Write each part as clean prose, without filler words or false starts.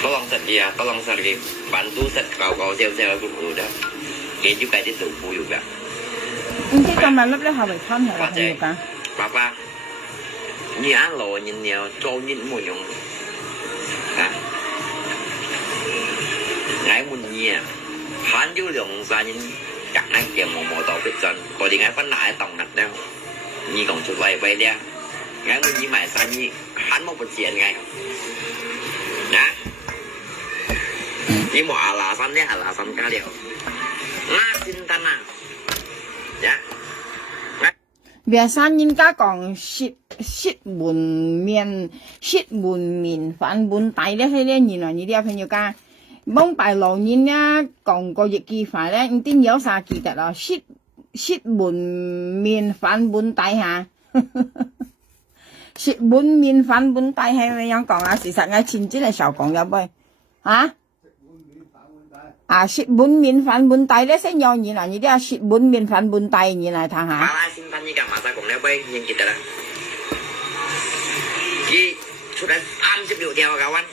Tolong saja, tolong sekali bantu set kau sel dulu dah. Dia juga di tubuh juga. Ini kamar lebih hawai kan ya kan juga. Papa, ni alo ni niao zhou ni mu yong. Ah, ngai mu ni à, han ju lượng sa ni chắc năng kiềm một tàu biết chân, có đi ngai phân lại tổng nặng đâu. Ni còn chút vậy đi. Ngai mu ni mày sa ni hắn một chuyện ngay. Đó. Ni mo alasan dia alasan kali yo. Ngasin tanah. Ya. Biasa nhân家講舌門面反本底咧，喺咧原來你啲朋友家，幫拜老人咧講個譯記法咧，唔知有啥記得咯？舌門面反本底嚇，舌門面反本底係咪樣講啊？事實我前幾日時候講咗杯嚇。啊，舌本面反本底咧，先有原來你啲啊舌本面反本底原來睇下。馬拉先翻依家馬沙講呢杯認記得啦。佢出嚟36條嘅溫，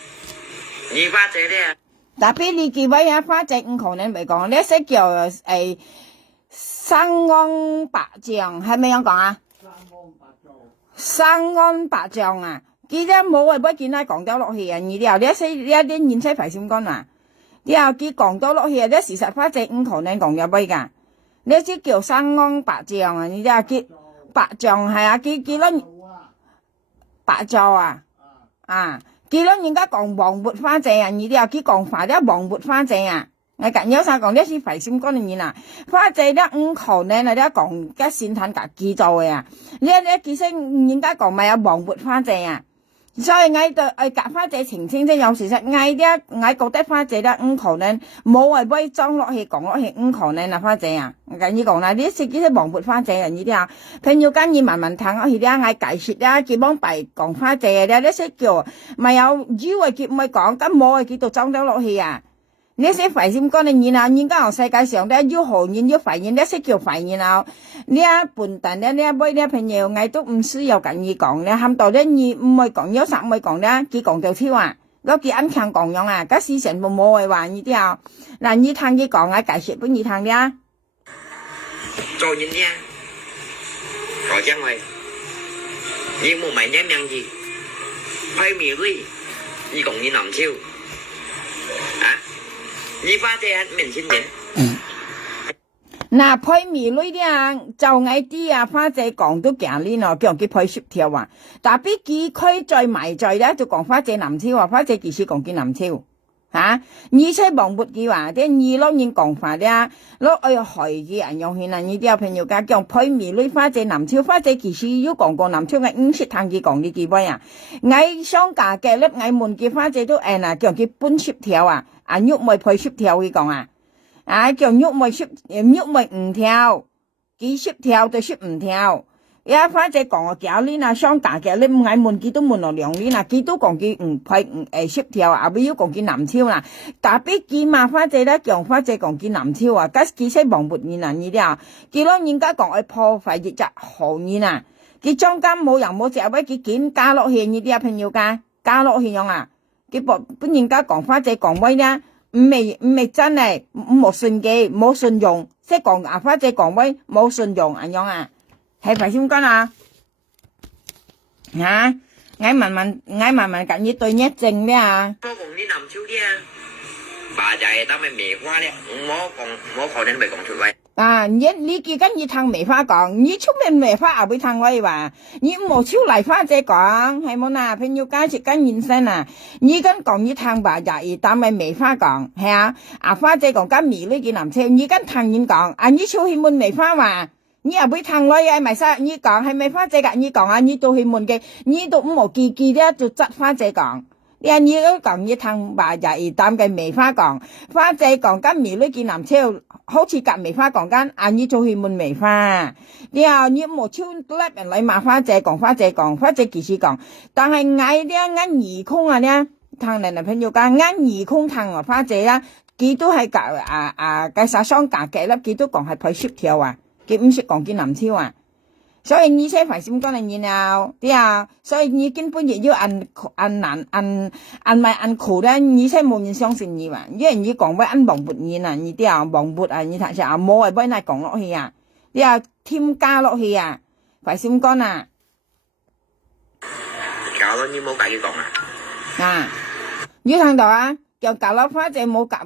而花姐咧。但係你幾位啊花姐唔可能咪講，呢些叫生安白象，係咪樣講啊？生安白象啊！佢啲冇為乜見佢講到落去啊！你啲呢啲現世排先講啊！然後佢講到落去啊！呢事實花姐唔可能講咗杯㗎，呢啲叫生安白象啊！你啲佢白象係啊，佢咧白象啊啊！佢咧人家講黃活花姐啊，你啲佢講法啲黃活花姐啊！我近有晒講呢啲費心講嘅嘢啦，花姐咧唔可能啊！啲講嘅先睇架記做嘅啊！呢其實人家講咪有黃活花姐啊！所以我對夾花姐澄清即有事實，我覺得花姐咧唔可能冇話俾裝落去講落去唔可能啊花姐啊！我跟你講啦，呢啲啲黃活花姐啊呢啲啊，朋友間要慢慢聽落去啲，我解釋啦，佢幫白講花姐啊，呢啲叫咪有以為佢唔係講，咁冇係佢度裝咗落去啊！呢些廢先講嘅嘢啊，人家世界上咧要學人要廢人，呢些叫廢人啊！呢一笨蛋呢一杯呢朋友，我都唔需要咁易講咧，喊到咧你唔係講有啥唔係講咧，佢講就跳啊，嗰幾安強講樣啊，嗰事情冇嘅話呢啲啊，嗱你聽佢講啊，解釋俾你聽咧。做人呢，我將會，你冇問啲名字，批面類，你講你南超，啊？你花姐喺面前點？嗱，批面呢啲啊，就嗌啲啊花姐講都勁呢咯，叫人佢批雪條啊。但係俾佢再埋在咧，就講花姐南超啊，花姐其實講佢南超嚇。而且忘不記話啲二老人講法咧，攞愛害嘅人用起嚟，呢啲朋友家講批面呢花姐南超，花姐其實要講過南超嘅唔識聽佢講呢幾位啊。嗌商家嘅咧，嗌門嘅花姐都誒叫佢搬雪條啊。啊，喐咪配雪條佢講啊，啊叫喐咪唔跳，幾雪條就雪唔跳。一花姐講啊，教呢啊，商家嘅你唔係門佢都門落兩呢啊，佢都講佢唔配雪條啊，後尾要講佢南超啦。但係佢嘛花姐咧，叫花姐講佢南超啊，咁佢先忘沒呢呢啲啊，佢攞人家講佢破壞業質行業啊，佢中間冇人冇隻位佢揀加落去呢啲啊朋友家加落去樣啊。佢本人家講花姐講威咧，唔係真係冇信嘅，冇信用，即係講啊花姐講威冇信用咁樣啊，係咪先講啊？嚇，我慢慢咁要對一正咧啊！我講你南超啲啊，bà dạy tao mày mẹ quá đấy, mỏ khỏi nên mày còn chụp vậy. À,你記緊你聽梅花講，你出面梅花又會聽我話，你冇超嚟花姐講，係冇嗱，朋友解釋緊現身啊，你跟講你聽吧，就但係梅花講，係啊，啊花姐講緊梅呢件男車，你跟聽人講，啊你超去問梅花話，你又會聽我嘅咪晒，你講係咪花姐㗎？你講啊，你到去問嘅，你都冇記咧就執花姐講。你都講你聽bà già當嘅梅花講，花姐講緊梅女見男超，好似夾梅花講緊，你做去滿梅花。你冇超叻人嚟罵花姐講，花姐其實講，但係嗌啲二空啊咧，聽人哋朋友講，二空聽啊花姐啦，佢都係介紹商價嘅啦，佢都講係配協調啊，佢唔識講見男超啊。所以你先phải xem con này như nào, đi à? 所以你根本也要ăn難咪ăn苦咧，你先冇人相信你嘛？因為你講俾ăn bằng bột nhiên啊，你啲啊bằng bột啊，你睇下啊冇係俾你講落去啊，你啊添加落去啊，phải xem con à? Cạo nó như冇計講啊？你聽到啊？叫搞落花姐冇夾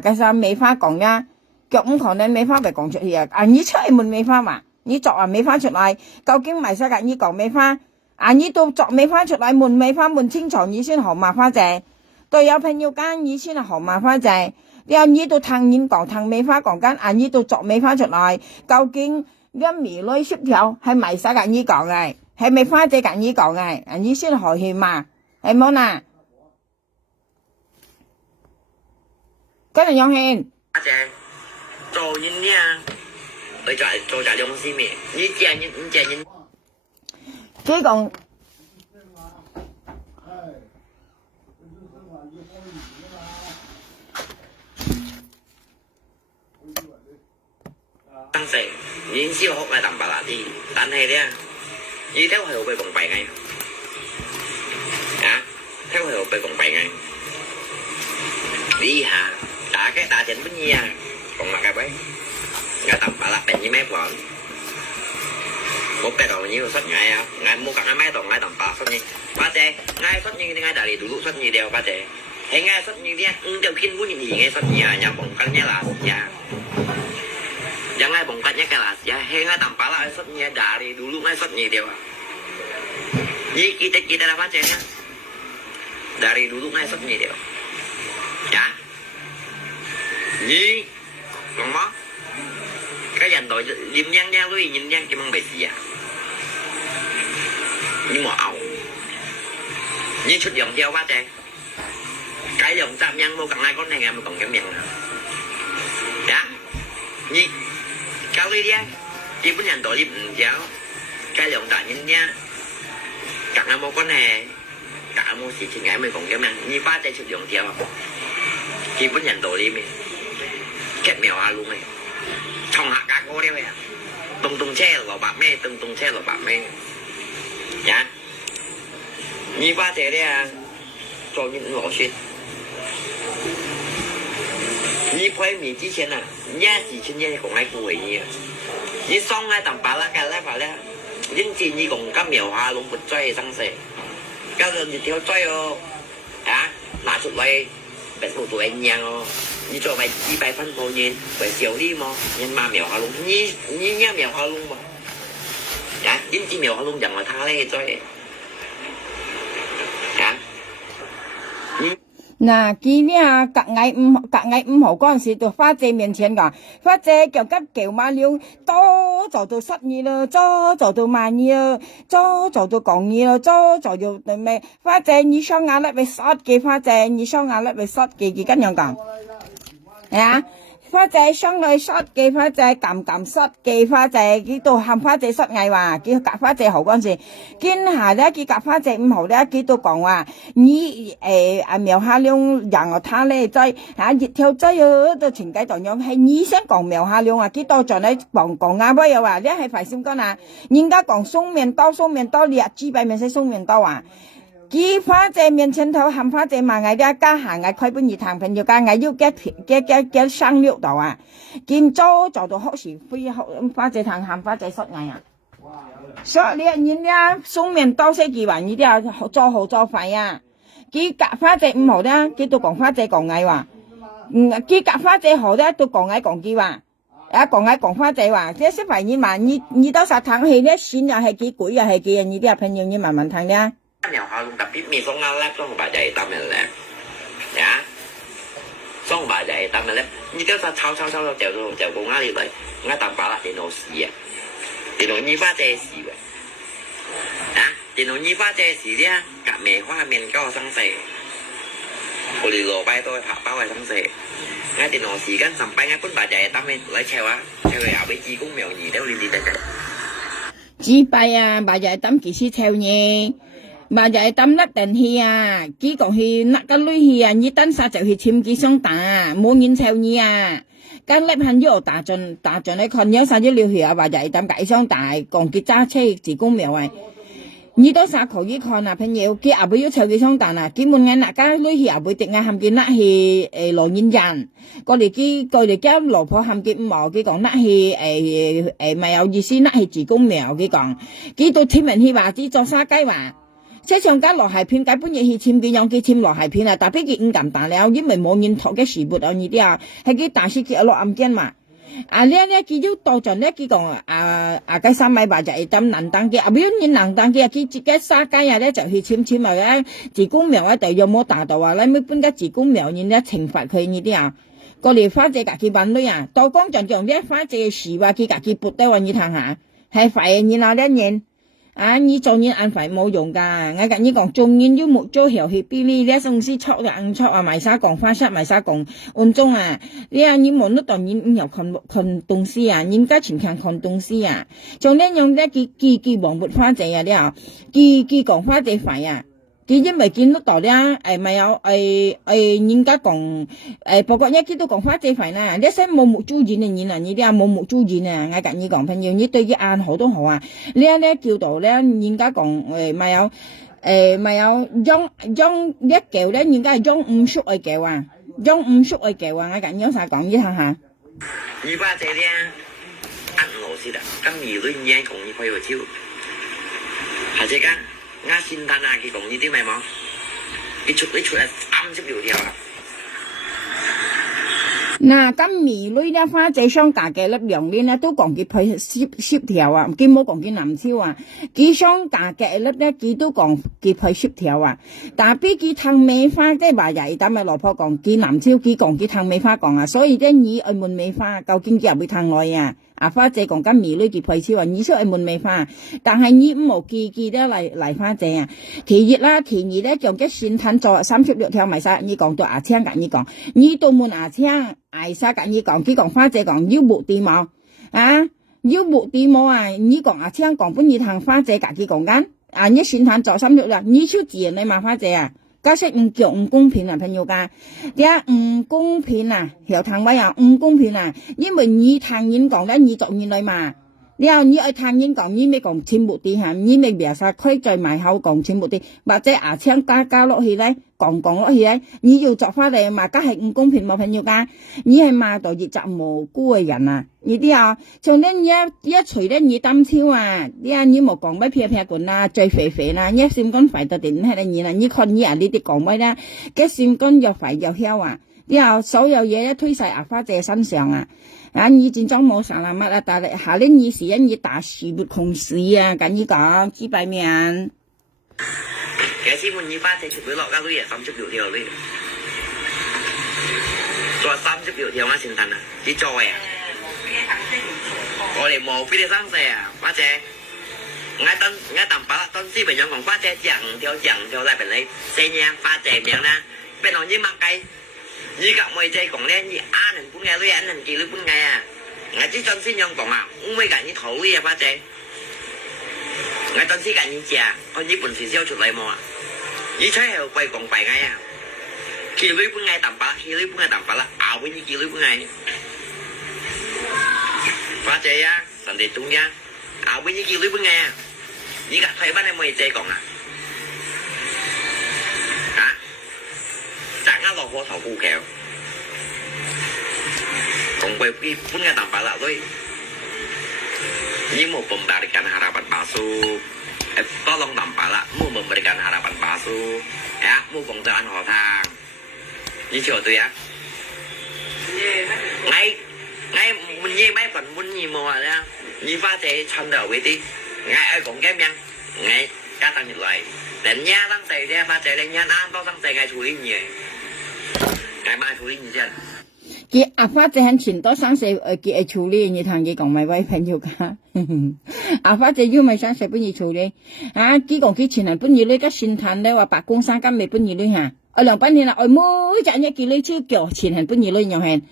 cái sao梅花講呀？腳唔可能梅花咪講出去啊？你出去問梅花嘛？你作梅花出嚟，究竟咪使㗎？你講梅花，你到作梅花出嚟，問梅花問清楚，你先學罵花姐。對有朋友間，你先係學罵花姐。你到聽人講，聽梅花講緊，你到作梅花出嚟，究竟啲梅女協調係咪使㗎？你講嘅，係咪花姐㗎？你講嘅，你先學去嘛，係冇嗱？跟住楊慶，花姐做人呀。佢做就用先咩？你正人唔正人。佢講當時年少學係淡白辣啲，但係咧，你睇係好被蒙蔽嘅，睇係好被蒙蔽嘅。你下打錢乜嘢啊？講乜嘅喂？Nga tầm bả lạc bệnh như mép bọn một cái đầu như xuất ngày à ngày mua cả mấy tổng ngày tầm bả xuất như ba trẻ ngày xuất như ngày đại lý đủ xuất như đều ba trẻ hay ngày xuất như đi đều kinh vui gì ngày xuất như nhà bồng cắt nhá là nhà chẳng ngày bồng cắt nhá cái là nhà hay ngày tầm bả lạc xuất như đại lý đủ ngày xuất như đều à như kita là ba trẻ nhá đại lý đủ ngày xuất như đều chả như còn mất cái dành đội nhìn gian gian lui nhìn gian chỉ mong bị gì à nhưng mà ẩu như xuất dòng theo ba trẻ cái dòng tạm nhân vô cần ai có này mà còn cái miệng đã như cao đi đi chỉ muốn nhận tội đi chéo cái dòng tại nhìn nha cả năm có này cả mua chỉ ngại mình còn cái miệng như ba trẻ xuất dòng theo chỉ muốn nhận tội đi mình kết mèo à luôn này trong hạ cá cô đeo vậy tung xe là bạc mê tung xe là bạc mê nhá như ba thế đây à cho những lỗ xuyên như phải mình之前啊一時春一共喺顧維爾你xong喺tầm bả lá cái lá phải lá những chuyện như cùng các miều hoa luôn một chơi sang sẻ các lần thì theo chơi拿出嚟俾到對人樣哦。你作為200分佈人，為少啲麼？人馬苗下龍，你一苗下龍嘛？點知苗下龍人話他咧再嗱，佢呢隔嗌5號嗰陣時，到花姐面前講，花姐腳急叫馬了，多做到失意咯，多做到慢意咯，多做到講意咯，多做到咩？花姐你雙眼粒咪塞嘅，花姐你雙眼粒咪塞嘅，佢咁樣講，花姐雙眼塞嘅，花姐撳塞嘅，花姐佢到喊花姐塞嗌話，佢夾花姐好嗰陣時，見下咧佢夾花姐5號咧，佢都講話你苗下亮人我他咧追熱跳追到全街度樣係你先講苗下亮啊，佢到咗咧講啱乜又話你係快閃講啊，人家講送面刀你啊200面先送面刀啊。佢花姐面前頭喊花姐嘛，嗌啲家行嗌開本熱談朋友家嗌要嘅生肉度啊，見做到好時飛花姐談喊花姐失嗌啊，所以人家送面刀些幾話，你啲啊做好做快啊，佢夾花姐5號咧，佢都講花姐講嗌話，佢夾花姐號咧都講嗌講幾話。講花姐話，即係小朋友嘛，你到時睇戲咧，錢又係幾貴又係幾，你啲朋友你慢慢睇咧。Mèo hoa luôn tập biết mi con ngao lép con bà dạy tao mèo lép nhá con bà dạy tao mèo lép như cái sao chao chèo con ngao đi vậy ngao tao bà lại để nó xì à để nó như ba tê xì vậy 電腦醫花姐時咧，隔眉花面嗰個生死，我哋羅拜都係拍包係生死。ngay電腦時間sampai ngay pun baca etam lấy cewek abis cikung mèo gì đâu đi đây. chỉ bài à bà dạy tắm kỹ sư theo nhé bà dạy tắm lắc đèn hi à kỹ còn hi nắc cái lưới hi à như tấn sa chịu hi chim kỹ xong tả muốn nhìn theo nhé à cái lép hành vô tả tròn đấy còn nhớ sao chứ liều hi à bà dạy tắm cái xong tả còn cái cha chơi chỉ cung mèo này như đó sao khẩu với con à朋友cái à bây giờ chơi cái xong tả à cái muốn nghe nắc cái lưới hi à bây tiện nghe hàm cái nắc hi lò nhìn dàn có để cái lò phô hàm cái mỏ cái còn nắc hi màyเอาgì xí nắc hi chỉ cung mèo cái còn cái tôi thêm mình hi bà chỉ cho xa cái mà車上間落係片解本嘢去簽嘅，用佢簽落係片啊，但係佢唔咁大了，因為冇人托嘅時撥啊，呢啲啊，係佢大師佢落暗間嘛。啊，呢佢要多盡呢，佢講cái 3米八就係咁難當嘅，啊，表演難當嘅，佢自己沙雞啊咧就去簽啊咧，自公苗啊，就有冇達到啊？咧咩本嘅自公苗人咧懲罰佢呢啲啊？個嚟花姐自己揾女啊，到講就講啲花姐時話佢自己撥得話你睇下，係快嘅然後呢年。啊！你做人安排冇用噶，我跟你講，做人要冇做後去比你，你總是錯就硬錯啊，埋沙講花沙埋沙講按中啊，你冇得當人又看東西啊，人家全看東西啊，像呢樣咧，佢黃撥花姐啊，你佢講花姐快啊。佢因為見得到咧，咪有人家講不過一佢都講花姐費啦，你使冇目珠錢嘅人啊，你啲冇目珠錢啊，我跟你講朋友，你對佢眼好都好啊，你咧叫到咧，人家講咪有用一嚿咧，人家係用5叔嚟嚿啊，用5叔嚟嚿啊，我跟你有啥講一下下。二花姐咧，按螺絲啦，咁而女嘢講你可以超，係這間。啱先單啊，佢講呢啲咪冇，你出係30條啊。嗱，咁兒女咧花姐商價嘅粒樣咧都講佢配10條啊，佢冇講佢南超啊，佢商價嘅粒咧佢都講佢配10條啊，但係比佢燙尾花即係話廿但咪羅婆講佢南超佢講佢燙尾花講啊，所以咧你愛門尾花究竟佢又會燙愛啊？啊花姐講緊兒女佢配超啊，你出愛門尾花，但係你唔好記得嚟花姐啊，其二咧仲嘅算攤咗36條咪晒，你講到牙青㗎，你講你到門牙青。ai sa cả như còn cái花姐講要目的冇啊要目的冇啊你講啊聽講本你同花姐自己講緊啊你選談做3日啦你出錢你嘛花姐啊解釋唔叫唔公平啊朋友家唔公平啊有談位啊唔公平啊因為你談人講咧你做人嚟嘛你愛談人講你咪講錢目的嚇你咪別晒開在埋口講錢目的或者啊聽加落去咧講落去咧你要作翻嚟嘛梗係唔公平冇朋友家你係罵到熱責無辜嘅人啊呢啲啊從咧一除咧你擔超啊你冇講咩撇棍啊最肥啦一閃光肥到點係你啦你看你啊呢啲講咩咧嘅閃光又肥又囂啊所有嘢咧推晒阿花姐身上啊啊！你戰爭冇啥啦乜啊，但係下年你是因你大樹沒窮事啊，跟你講幾百面。其實先滿意花姐出去落家都嘢30條呢，再30條啊先得啊，你再啊，我哋冇俾你生死啊，花姐，我等把當時咪講花姐整條嚟俾你，4年花姐名啦，俾我啲乜計。依家我哋講咧，你啱人本嘅女人人記女本嘅啊！我只陣先樣講啊，我未揀你討嘅啊，花姐。我陣時揀你食，我呢本事燒出嚟冇啊！你出後貴講貴嘅啊！記女本嘅淡白，記女本嘅淡白啦，熬俾你記女本嘅。花姐啊，人哋中央，熬俾你記女本嘅啊！依家睇翻你冇嘢講啊！摘啱落火頭高橋，同佢啲本嘅淡白啦，女，你冇memberikan harapan palsu，tolong淡白啦，冇memberikan harapan palsu，ya，冇講咗按何ทาง，你瞧對啊？我滿意咩份滿意冇啊？你花姐穿到嗰啲，我愛講嘅咩？我家當入嚟，人家當地咧花姐人家啱多當地嘅處理嘢。ngày mai處理你先。佢阿花姐喺前多3、4佢處理你同佢講咪位朋友㗎，發姐要咪想食本嘢做咧，幾講幾錢係本嘢咧，個先談咧話白公山金未本嘢咧嚇，兩班年啦，每隻一件咧超腳錢係本嘢咧又係，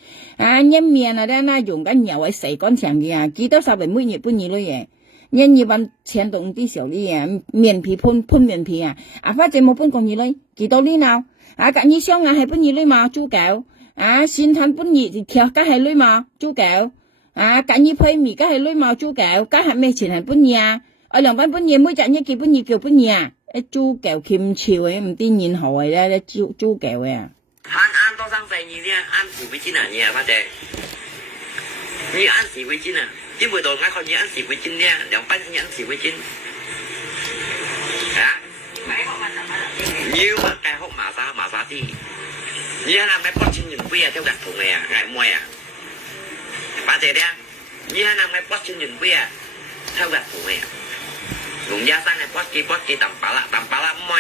一面啊咧那用緊油喺洗乾淨嘅幾多少為每日本嘢咧嘢，一般錢都唔啲少啲面皮噴面皮發姐冇本講嘢咧，幾多呢鬧，隔日雙係本嘢咧嘛，豬狗。先談本嘢條梗係女嘛，豬狗，隔日批面梗係女嘛，豬狗，梗係咩錢係本嘢兩班本嘢每隻一件本嘢叫本嘢豬狗欠潮嘅，唔知年後嘅咧，豬狗嘅按多生細意啲按時會煎嘢發姐，你按時會煎因為到我看你按時會煎啲兩班你按時會煎，要乜嘅好麻沙啲。你睇下咪剝穿完杯挑格同嘅嗌妹發姐啲你睇下咪剝穿完杯挑格同嘅用一生嘅剝幾揼把啦妹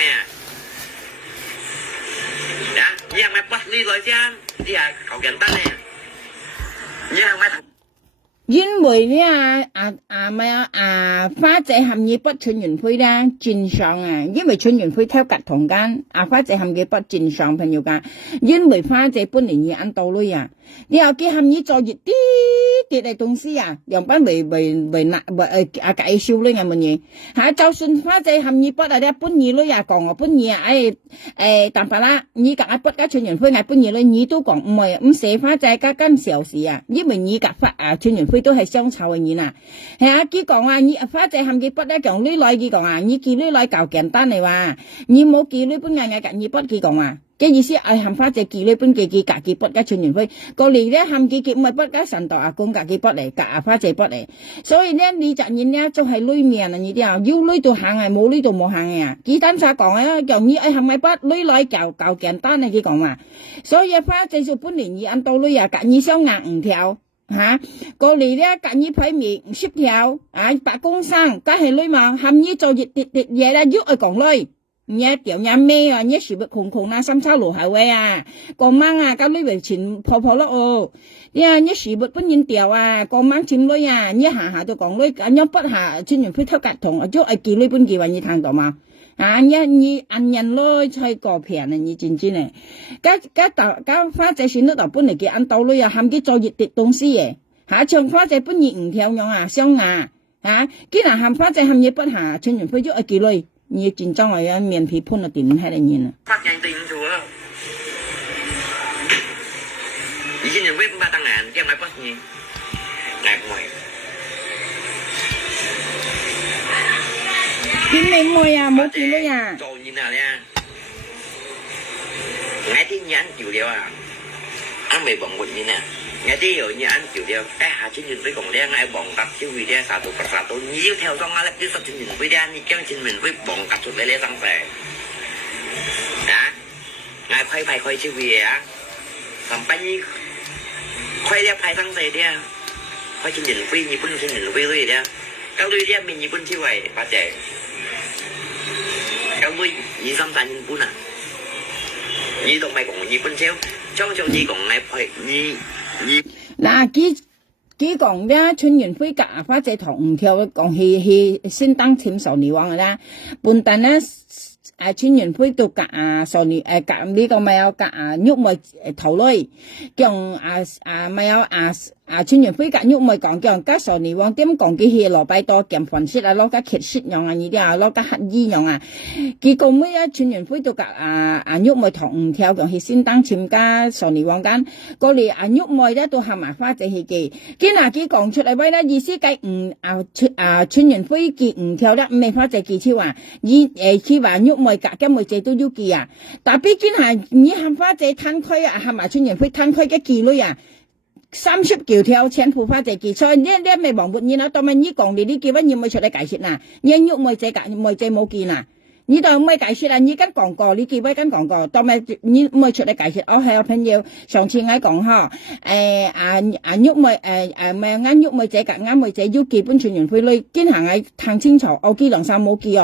你係咪剝呢類先？呢係好簡單嘅，你係咪？因為咧花姐含嘢不春元灰啦，正常因為春元灰挑格同間花姐含嘢不正常朋友噶，因為花姐本年嘢按道女你又見含嘢做熱啲啲嘅東西兩班為介紹呢咁嘅嘢就算花姐含嘢不你本嘢女講本嘢但係啦你夾不加春元灰本嘢女你都講唔係唔寫花姐加間小事因為你夾發春元灰都係相湊嘅嘢佢講你花姐含嘢不咧講呢類佢講你見呢類夠簡單嚟話你冇見呢本夾嘢不佢講嘅意思含花姐見呢本嘅夾嘢不加春元灰過嚟咧含嘅唔係不加神道公夾嘢不嚟夾花姐不嚟，所以咧你就認咧就係裏面你啲要裏度行冇呢度冇行嘅幾單差講由你含咪不裏來夠簡單佢講所以花姐就本年按到裏夾嘢雙硬唔跳過嚟咧夾嘢批面唔識跳白公生梗係裏嘛含嘢做熱嘢咧喐去講裏nhớ tiểu nhà mê nhớ sự việc khùng na xăm sao lù hải quê còn mang các lưới về chín phò đó nhớ sự việc bất nhiên tiểu còn mang chín lưới nhớ hạ tôi còn lưới nhớ bất hạ trên những phía theo cắt thùng ở chỗ ai kỳ lưới bên kỳ và như thằng đó mà nhớ như anh nhận lưới chơi cò phèn này như chính này các phát giải xin nó đọc bên này kia ăn tàu lưới ham cái cho dịch tiệt東西trường phát giải bên nhìn theo nhau xong cái nào ham phát giải ham nhớ bất hạ trên những phía chỗ ai kỳ lưới你真正係面皮噴到點喺度nhìn發現定咗以前人會唔發當然驚買不嘢捱唔係點你唔係冇見到做嘢咧ngay啲嘢ăn nhiều điều ăn mì bỏng một như nè ngay啲nhiều như ăn nhiều điều cái hạ trên nhìn với còn đen ngay bỏng cặp chứ vì đen xả tụ nhiều theo trong á cái sắp trên nhìn với đen như chân trên mình với bỏng cặp chút lấy răng xẻ ngay khoai chứ vì làm bánh như khoai đeo khoai răng xẻ đi khoai trên nhìn với như bún trên nhìn với rồi đi các đôi đen mình như bún chứ vậy bà trẻ các đôi như xăm xả nhìn bún như tụi mày cũng như bún xéo trong như còn ngay phải như嗱，幾講咧，春元輝夾花姐同唔跳講係先當添受你講嘅啦，本但咧春元輝到夾受你夾呢個咪有夾喐咪頭類，講咪有春元輝夾喐咪講講加受你講點講嘅係羅拜多減粉色攞加茄色樣呢啲攞加黑衣樣佢講咩春元輝到夾喐咪同唔跳講係先當添加受你講間，過嚟喐咪咧到含埋花姐係嘅，佢講出嚟喂咧意思計春元輝嘅唔跳得唔係花姐嘅超佢話喐咪夾嘅咪姐都喐嘅但畢竟係你含花姐攤開含埋春元輝攤開嘅幾類30條跳全部花姐記所以呢咪忘沒然當咪呢講你呢幾位要咪出嚟解釋你喐咪姐冇見你當咪解釋你跟講過你幾位跟講過當咪你咪出嚟解釋係朋友上次我講喐咪咪啱喐咪姐啱咪姐喐基本全員會類堅行係睇清楚我記兩三冇記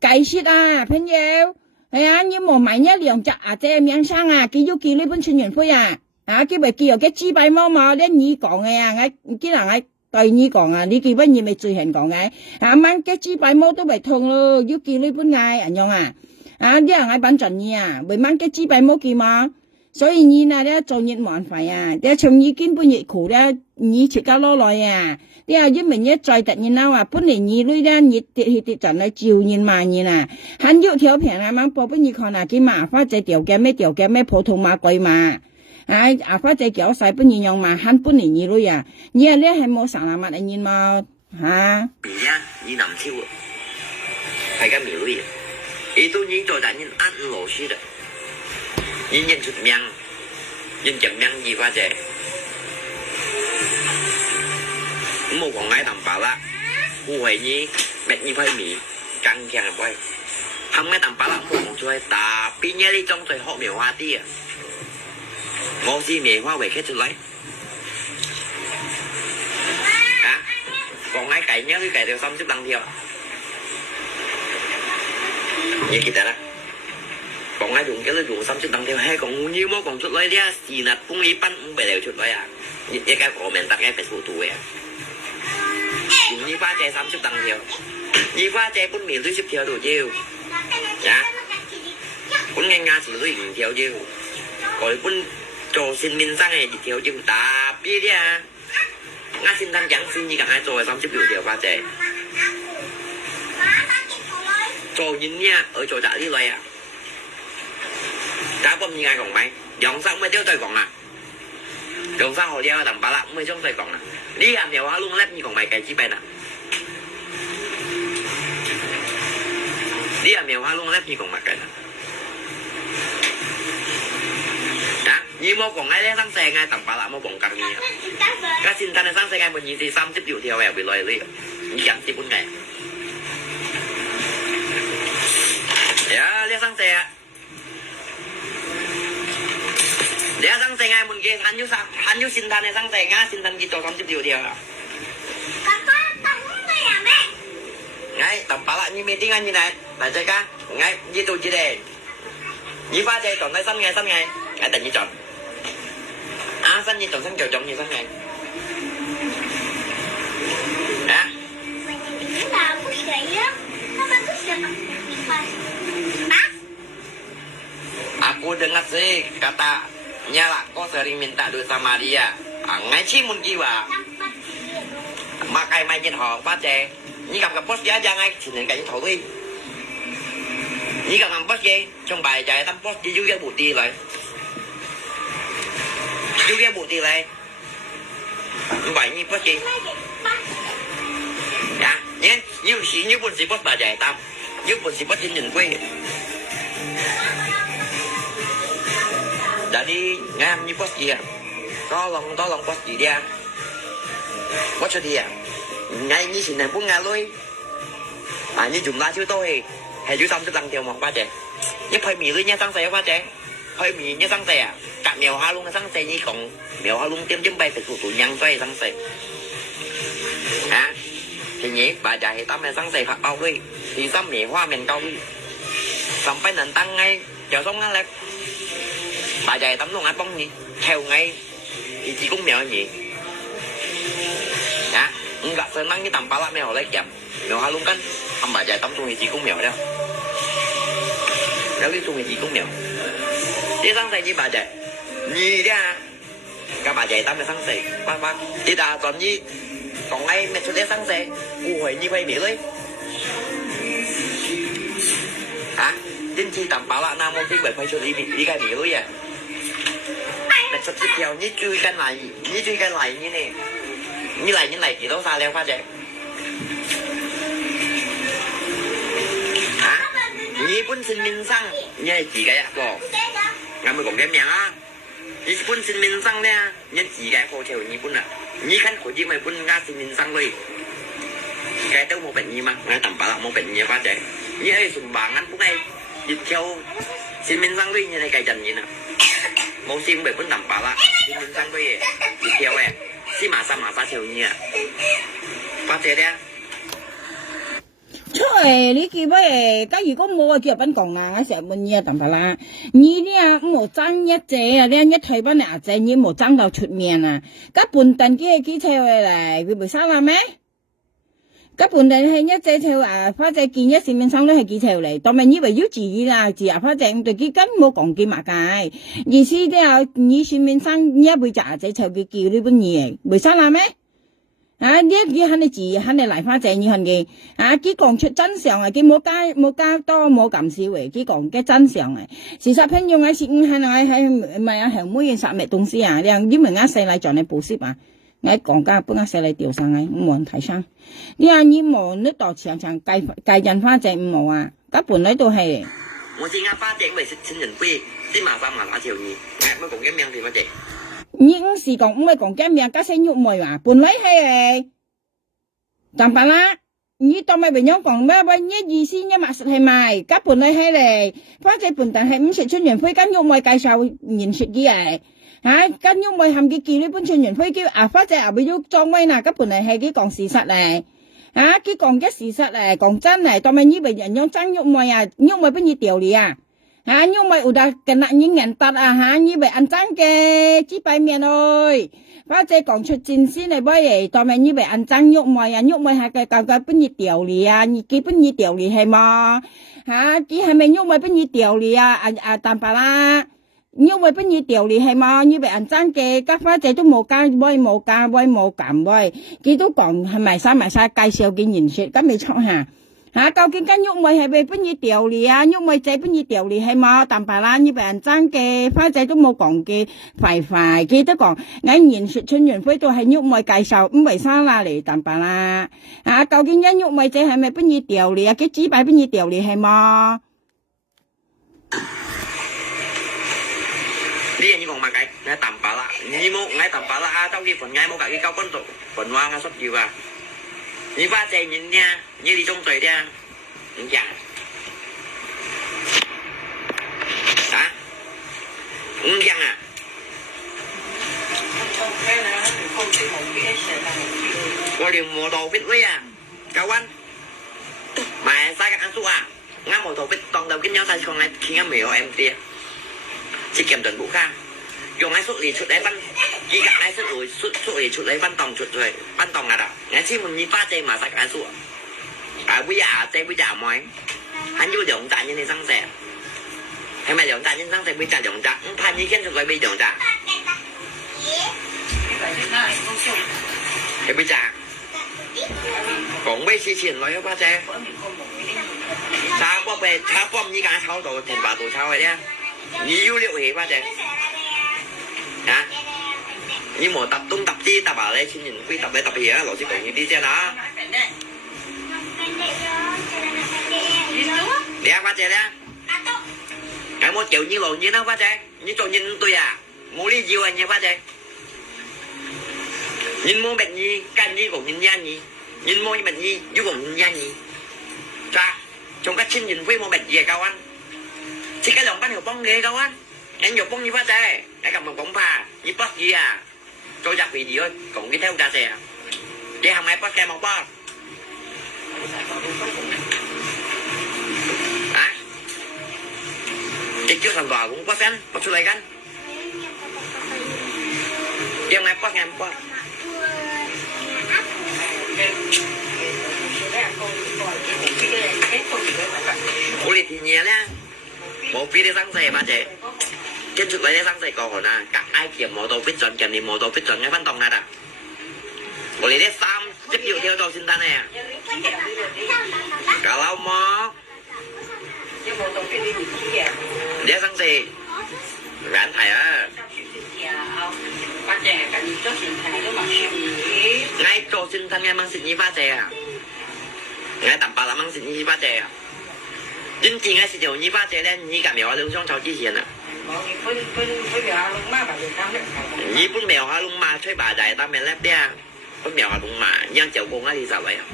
解釋朋友係你冇買一兩隻姐名生記喐記呢本全員會佢咪記有嘅資幣貓咧你講嘅我堅行係對你講啊，你基本嘢咪最恨講嘅，晚嘅支擺毛都咪痛咯，要見你本嗌人樣啊，啲人嗌品盡你啊，為晚嘅支擺毛見嘛，所以你嗱咧做熱還費啊，啲從你根本熱苦咧，你切交攞來啊，啲一明一再突然啦，本嚟你呢咧熱跌陣嚟照熱慢熱啊，很要條平啊，晚報本你看啊，見麻花仔條嘅咩普通馬貴嘛。花仔腳細本人用嘛，慳本年二女啊！你啊咧係冇成日物人煙嘛嚇？而家你南超係個苗女，你都已經做緊安老師啦，已經出名，認證名二花姐，冇講嗌淡白啦，護衛你滅你塊面，更強嘅威，冚嘅淡白啦冇講出嚟，打邊一啲種最學苗花啲啊！我知棉花為開出嚟，còn ai cày nhớ cái cày đều xong chút đăng theo, vậy kita lah, còn ai dùng cái nó dùng xong chút đăng theo hay còn nhiều món còn chút lấy đi, xì nát cũng ý bắn cũng bị đều chút lấy à, những cái cổ mình tắt cái phải phụ tù à, dùng như pha chè xong chút đăng theo, như pha chè cũng miền lưới xếp theo đồ chiêu, dạ, cũng nghe nga chỉ lưới theo chiêu, rồi cũng cho xin minh sang này theo chiêu ta biết đi à. Nga xin thanh chẳng xin như cả hai rồi xong chút biểu điều pha chè rồi nhìn nha ở chỗ trả đi loay à cá bom như ai còn mày dòng sao mới tiêu tôi còn à dòng sao hồi đeo tầm ba lạng mới trong tôi còn à đi làm nhiều quá luôn lép như còn mày cái chi bên à đi làm nhiều quá luôn lép như còn mày cái như mua còn ai đấy sáng xe ngay tầm ba lạng mua còn càng nhiều các xin thanh sáng xe ngay mình nhìn thì xong tiếp điều theo về bị lời liền như chẳng chỉ 4 ngày dạ lấy sáng xe để sáng xe ngay mình kia hắn như xin thanh này sáng xe ngay xin thanh kia cho xong tiếp điều theo ngay tầm ba lạng như meeting anh như này là chơi cá ngay như tôi chỉ đề như pha chơi còn nói xong ngày ngay tình như chọn xanh như chọn xanh kiểu chọn như xanh ngày aku dengar sih kata nyala kau sering minta duit sama dia ngay chi mun jiwa makai mai trên hòn ba chè như gặp boss giá ra ngay thì nên cái thầu đi như gặp boss gì trong bài chạy tâm boss chỉ dưới cái bù ti lại dưới cái bù ti lại vậy như boss gì dạ nhé như buồn sĩ boss bà chạy tâm như buồn sĩ boss trên nhìn quê đã đi ngam như boss gì à có lòng boss gì đi à boss cho đi à ngay như xin này cũng ngà lui như dùng lá chứ tôi hay chú xong sẽ tăng theo một ba trẻ như hơi mì lưới nha sáng xe ba trẻ hơi mì nha sáng xe à cả mèo hoa luôn sáng xe như còn mèo hoa luôn tiêm chấm bay từ tụ nhăn xoay sáng xe thì nhỉ bà già thì tắm này sáng xe phạt bao đi thì xong mì hoa mình câu đi xong phải nền tăng ngay chờ xong ngắn lẹp bà già tắm luôn ăn bông gì theo ngay thì chỉ cũng mèo gì gặp sơn măng như tầm ba lạng mèo lấy chậm mèo hoa luôn canh ông bà già tắm xuống thì chỉ cũng mèo đâu nếu đi xuống thì chỉ cũng mèo đi sáng say như bà già nhì ra các bà già tắm là sáng say bác đi đà còn như còn ngay mẹ cho đến sáng say u hồi như vay bị lấy đến khi tầm ba lạng nam môn thì phải cho đi cái bị lấy à mẹ cho tiếp theo như chui cái này như này như này chỉ đâu xa leo pha trẻ như quân sinh minh xăng như chỉ cái cổ ngày mới còn đem nhà như quân sinh minh xăng nè như chỉ cái cổ trèo như quân à như khăn của chị mày quân ra sinh minh xăng đi cái đâu một bệnh gì mà ngay tầm bảo là một bệnh gì pha trẻ như ấy sùng bảng ăn cũng này dịch theo sinh minh xăng đi như này cái trần gì nè một xin về quân tầm bảo là sinh minh xăng đi dịch theo em xí mà sa chiều nhỉ phát thế đấy trời 你叫咩？假如果冇叫賓講啊，我成日問你啊，等下啦。你呢冇爭一隻啊，你一退班牙仔，你冇爭到出面啊。咁半頓嘅幾車嚟，佢唔生啦咩？咁半頓係一隻條啊，花仔見一市面上都係幾條嚟，當咪以為要自啦，自啊花仔咁對佢根冇講幾麻界，意思都有你市面上一輩仔仔湊佢叫呢本嘢，唔生啦咩？啊！呢一啲肯定自肯定嚟花仔，你肯定啊！佢講出真相啊！佢冇加多冇減少嘅，佢講嘅真相啊！事實朋友我是唔係唔係啊？係每樣殺滅東西啊！你明啊？細嚟做你補習啊！我講家幫啊細嚟調上嚟，冇人睇生。你話你冇呢度常常計印花仔唔冇啊？根本呢度係。我知啱花仔咪食親人杯，啲麻煩麻麻條魚，我講緊名點乜嘢？你唔是講唔係講緊名，加聲喐梅話，本來係，但白啦，你當咪變樣講咩？喂，一二先一碼實係咪？加本來係嚟，花仔本但係五食春元灰，跟喐梅介紹言說嘅嚟，嚇跟喐梅含嘅叫呢本春元灰叫啊花仔啊俾喐裝威嗱，加本嚟係佢講事實嚟，嚇佢講嘅事實嚟，講真嚟，當咪以為人樣爭喐梅啊，喐梅邊嘢掉你啊？啊，因為udah kena những人突啊嚇，以為ăn trắng嘅chỉ bài miệng thôi，花姐講出真先嚟乜嘢，當咪以為ăn trắng喐梅啊，喐梅係個邊嘢掉你啊，你基本嘢掉你係嘛？嚇，佢係咪喐梅邊嘢掉你啊？蛋白啦，喐梅邊嘢掉你係嘛？以為ăn trắng嘅，家花姐都冇加威冇減威，佢都講係咪晒介紹嘅言説，咁未錯下。嚇，究竟跟喐梅係咪邊嘢掉你啊？喐梅仔邊嘢掉你係嘛？但白啦，要俾人爭嘅花仔都冇講嘅快，記得講啱言説春元輝都係喐梅介紹，唔為生啦嚟但白啦。嚇，究竟跟喐梅仔係咪邊嘢掉你啊？佢指擺邊嘢掉你係嘛？呢樣嘢講乜計？我但白啦，你冇我但白啦啊！周結婚我冇隔啲交軍度，份話我需要啊！你花仔人呢？你哋中隊的，你講啊？唔講啊？我連摩托biết với à, cao anh, mà sai các anh số à, ngắm摩托biết toàn đầu kính nhau sai không ai khi ngắm miệng em tia, chỉ kiểm tuần bụng khang, dùng ai xuất lì xuất lấy văn, chỉ cả ai xuất lì xuất lấy văn tòng xuất rồi, văn tòng là đó, ngay khi mình nhìn pha chơi mà sai các anh số à, bây giờ mọi, anh chưa dùng trả như thế sang xe, hay mà dùng trả như sang xe bây giờ dùng trả, pha như kiến rồi bây giờ dùng trả, thì bây giờ còn mấy chi tiền nói ba xe sao bom như cả tháo đồ tiền bạc đồ sao vậy đấy nhiều liệu gì ba xe hả như một tập tung tập chi tập bảo đây xin nhìn quy tập đây tập gì á lộ chỉ còn như đi xe đó đẻ ba xe đấy cái 1 triệu như lộ như nó ba xe như cho nhìn tôi à mua ly nhiều anh nha ba xe nhìn mua bệnh gì can gì cũng nhìn ra gì nhìn mua bệnh gì chứ cũng nhìn ra gì cha trong các xin nhìn với mua bệnh gì cao anh chỉ cái lòng bánh hộp bông ghê cao anh anh hộp bông như phát xe cái cầm một bóng pha như bắt gì à tôi giặc vì gì ơi còn cái theo ca xe chứ không ai bắt xe một bao hả thì chưa thành tòa cũng có phép bắt xuống lại canh chứ không ai bắt nghe một bao ủa thì nhẹ nè một phía đi sang xe ba chị trên thực lấy sang xe còn là các ai kiểm mô tô biết chuẩn kiểm thì mô tô biết chuẩn ngay văn tòng này à ủa thì đấy xăm chấp dụ theo cho xin ta nè cả lâu mò để sang xe gắn thầy á ngay cho xin thân ngay mang xin như ba xe ngay tầm bà là mang xin như ba xe真正嘅事就呢花姐咧，依家苗下龍雙手之前啊，呢本苗下龍馬吹白就係當面叻啲啊，本苗下龍馬一樣就講一啲實惠啊。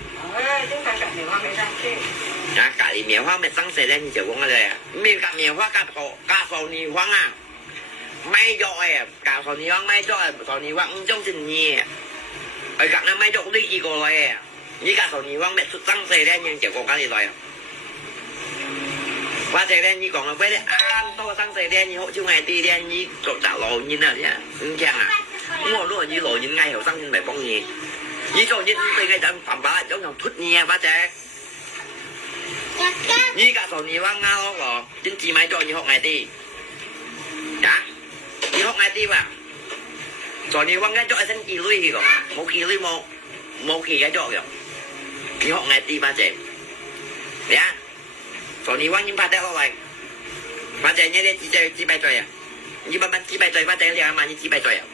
啊，隔離苗花咪生勢咧，你就講一啲啊，咩隔苗花隔數年花啊，咪咗誒，隔數年花咪咗誒，數年花唔中先嘢，佢隔咧咪咗呢幾個嚟誒，依家同你講咩出生死咧，已經講緊你來啊！或者咧，你講啊，喂，你啱多生死咧，你好少嗌啲咧，你做雜路nhiên啊，唔驚啊！我如果你路nhiên ngay後生先咪幫你，你做nhiên對ngay就phạm法，giống như thút nhẹ或者，依家同你講啱咯，真自買做你學嗌啲，啊？你學嗌啲嘛？做你講嘅做一身幾類嘅講，冇幾類冇幾嘅做嘅，你學嗌啲或者，呀？做你講你拍得落嚟，或者你啲幾百歲啊？你慢慢幾百歲或者你阿媽你幾百歲啊？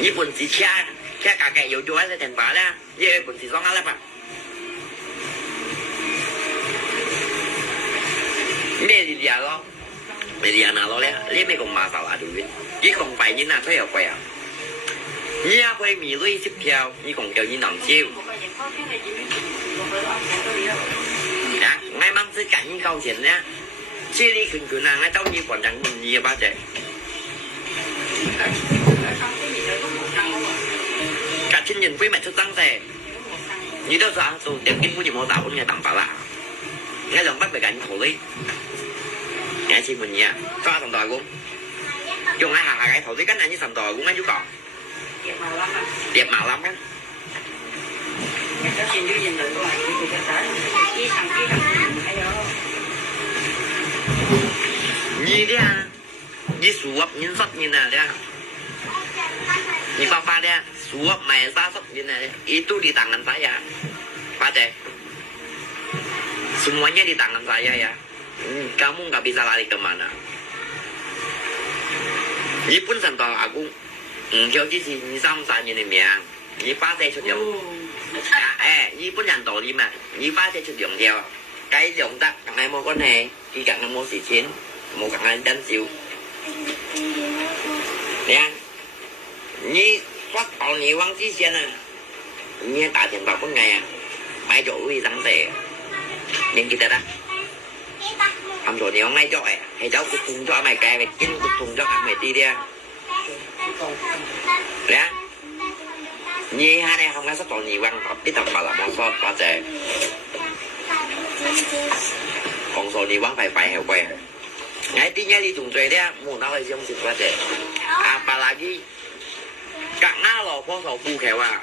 你本事車價格有做喺你停牌啦，你本事爽啱啦嘛？咩理由咯？咩理由拿咯咧？你咩咁麻煩啊？條嘢，你咁貴你拿出又貴啊？你阿貴米類10條，你講叫你能燒。啊！ngay mang tới cảnh những câu chuyện nhé, chia đi khẩn khẩn là ngay tao như còn chẳng mình gì ba trẻ. Cả chân nhìn với mẹ xuất tăng thế, như đó sao tôi tìm kiếm của nhiều mô tạo nghe tầm bảo là, ngay lòng bắt về cảnh khổ lý, nghe chi mình nha, pha thằng đòi cũng, dùng ai hàng cái thổ lý cách này như thằng đòi cũng ngay chú còn, đẹp màu lắm á. Gì đấy à? Gì suốt nhân xuất như nào đấy à? Như papa đấy à? Suốt mày ra xuất như này, itu di tangan saya, Pak Cek. Semuanya di tangan saya ya. Kamu nggak bisa lari kemana. Ini pun contoh aku, kiểu gì thì xong sao như này mẹ, như ba xe xuất dụng. Như pun nhận tổ đi mà, như ba xe xuất dụng theo. Cái dụng ta, cả ngày mua con này, khi cả ngày mua xỉ chiến, mua cả ngày đánh xíu. Nè, như phát tàu nhiều văn chí xe nè, như trả tiền vào con ngày à, máy chỗ uy răng tệ. Nhưng kita đó, ông chỗ nhiều ngay cho hay cháu cục thùng cho mày cài, mày kinh cục thùng cho cả mày đi đi à. Nè, như hai này không có sắp tàu nhiều văn, cái tập bảo là món sốt quá trời. Còn số nhiều văn phải heo quen. Ngay tí nhé đi trùng trời đấy, muốn nói là không xịt quá trời. Apalagi các ngã lò phó sổ phu khéo à.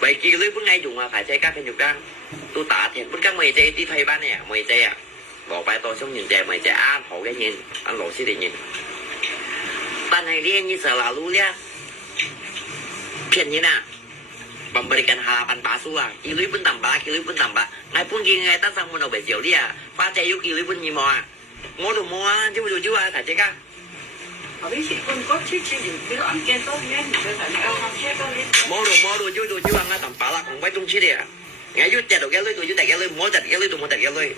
Vậy kỳ lưới bức ngay dùng là phải chơi các hình nhục đăng. Tôi tả thiệt bức các mày chơi tí thay bán nè, mày chơi à. Bỏ bài tôi xong nhìn chơi mày chơi ăn hổ cái nhìn, ăn lỗ xí để nhìn. Tan này đi như sợ là lũ nha. Phiền như nào? Memberikan harapan palsu ah. Kili pun tambah, Ngai pun gini ngai tan sang mau beli dia. Pak Cek yuk kili pun ni mau ah. Mau tu mau ah, jauh ah, tak cek ah. Mau tu jauh ah, ngai tambah lah, ngai tung ciri dia. Ngai yuk cek cái lưới, yuk cek cái lưới, mau cek cái lưới tu mau cek cái lưới.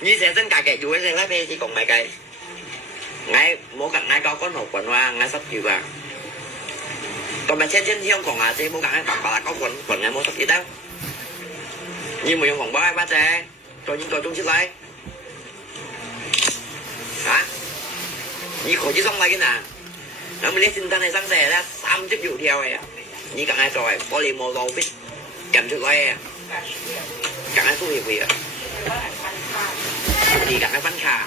Như sẽ dân cả kẻ chú sẽ lái phê chỉ còn mày cây. Ngay mỗi cạnh ngay có hộp quần hoa ngay sắp chịu vào. Còn mày trên hiông còn à thì mỗi cạnh bạn bảo là có quần ngay mỗi sắp gì đâu. Như mà còn ba xe cho những coi chung chiếc lấy. Hả? Như khỏi chứ xong lại cái nào. Nó mới lấy xin thân này sang xe ra 3 chiếc vụ theo này à. Như cạnh ai rồi polymer đồ biết kèm chiếc lấy à. Cạnh ai xu hiệp gì à. Thì cả cái bánh khà.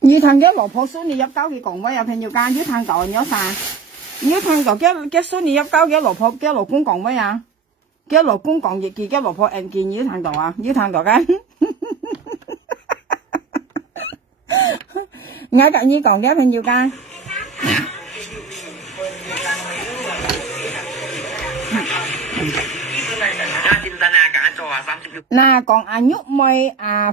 Như thằng cái lò phô số này dấp cáo cái còn với à, phèn nhiều can dưới thằng cò nhớ xa. Như thằng cò cái số này dấp cáo cái lò phô cái lò cũng còn với à. Cái lò cũng còn gì kỳ cái lò phô em kỳ như thằng cò à, dưới thằng cò cái. Ngay cả như còn cái phèn nhiều can. Nà còn nhúc mày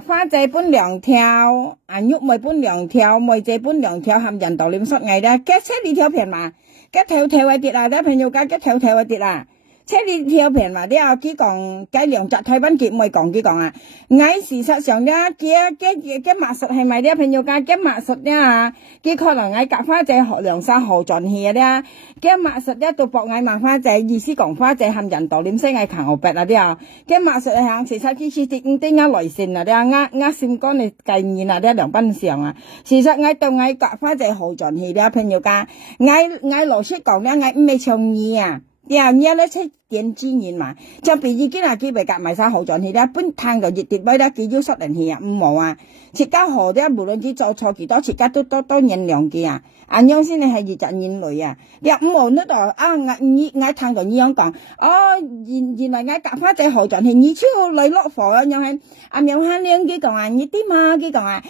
phá dây 搬2條nhúc mày 搬2條mày dây 搬2條含人道念xuất ngày đó cái xe đi theo phiền mà cái theo一啲啊啲朋友家cái theo一啲啊車你條片嘛，你有幾講計量集台灣結唔講幾講啊？我事實上咧，嘅墨術係咪啲朋友講嘅墨術咧啊？佢可能我夾花仔學梁山河盡氣咧，嘅墨術咧到博我麻花仔意思講花仔含人道點聲係強牛逼啊啲啊，嘅墨術係行事實其實啲啲啱來線啊啲啱線幹你計nhiên啊啲兩賓上啊，事實我到我夾花仔學盡氣啲朋友講，我老實講咧，我唔係創意啊。呀，你咧出點資源嘛？就比如今日佢咪夾埋晒好狀氣啦，本攤就熱跌位啦，佢要失人氣啊，唔冇啊！設計好咧，無論佢做錯幾多，設計都原諒佢啊！安樣先你係熱責現累啊！你唔冇呢度啊！我攤就呢樣講，哦，原來我夾花仔好狀氣，你超累落貨啊！樣係阿苗慳靚佢講啊，你啲嘛佢講啊，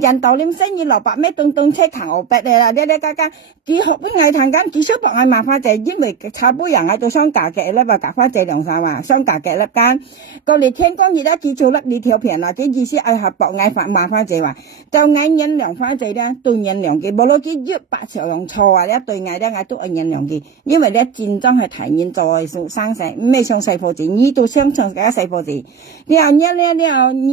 人道念生意六百咩東車行牛逼咧啦，你家佢學本藝攤間，佢少博藝麻花仔，因為炒杯人喺度商價嘅咧，話夾花仔兩三萬，商價嘅粒間，過嚟聽講而家佢做甩呢條片啦，佢意思係合博藝麻花仔話，就藝人梁花仔咧，對人良嘅，無論佢越白潮用錯啊，咧對藝咧我都係人良嘅，因為咧戰爭係提現在生死，唔係上細貨字，呢度商場嘅細貨字，你又人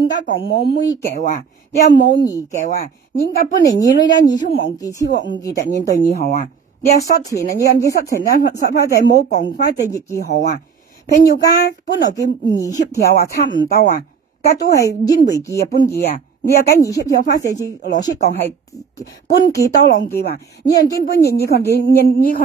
家講冇妹嘅話，你又冇兒嘅話，人家本嚟兒女咧，兒出忘記超過5記突然對你好啊，你又失錢啊，你人哋失錢咧，實花仔冇講花仔越幾好啊，朋友家本來叫兒協調啊，差唔多啊，家都係因為記啊，本記啊。你又緊兒協調花四次，羅式講係半記多浪記話，你人見本人你看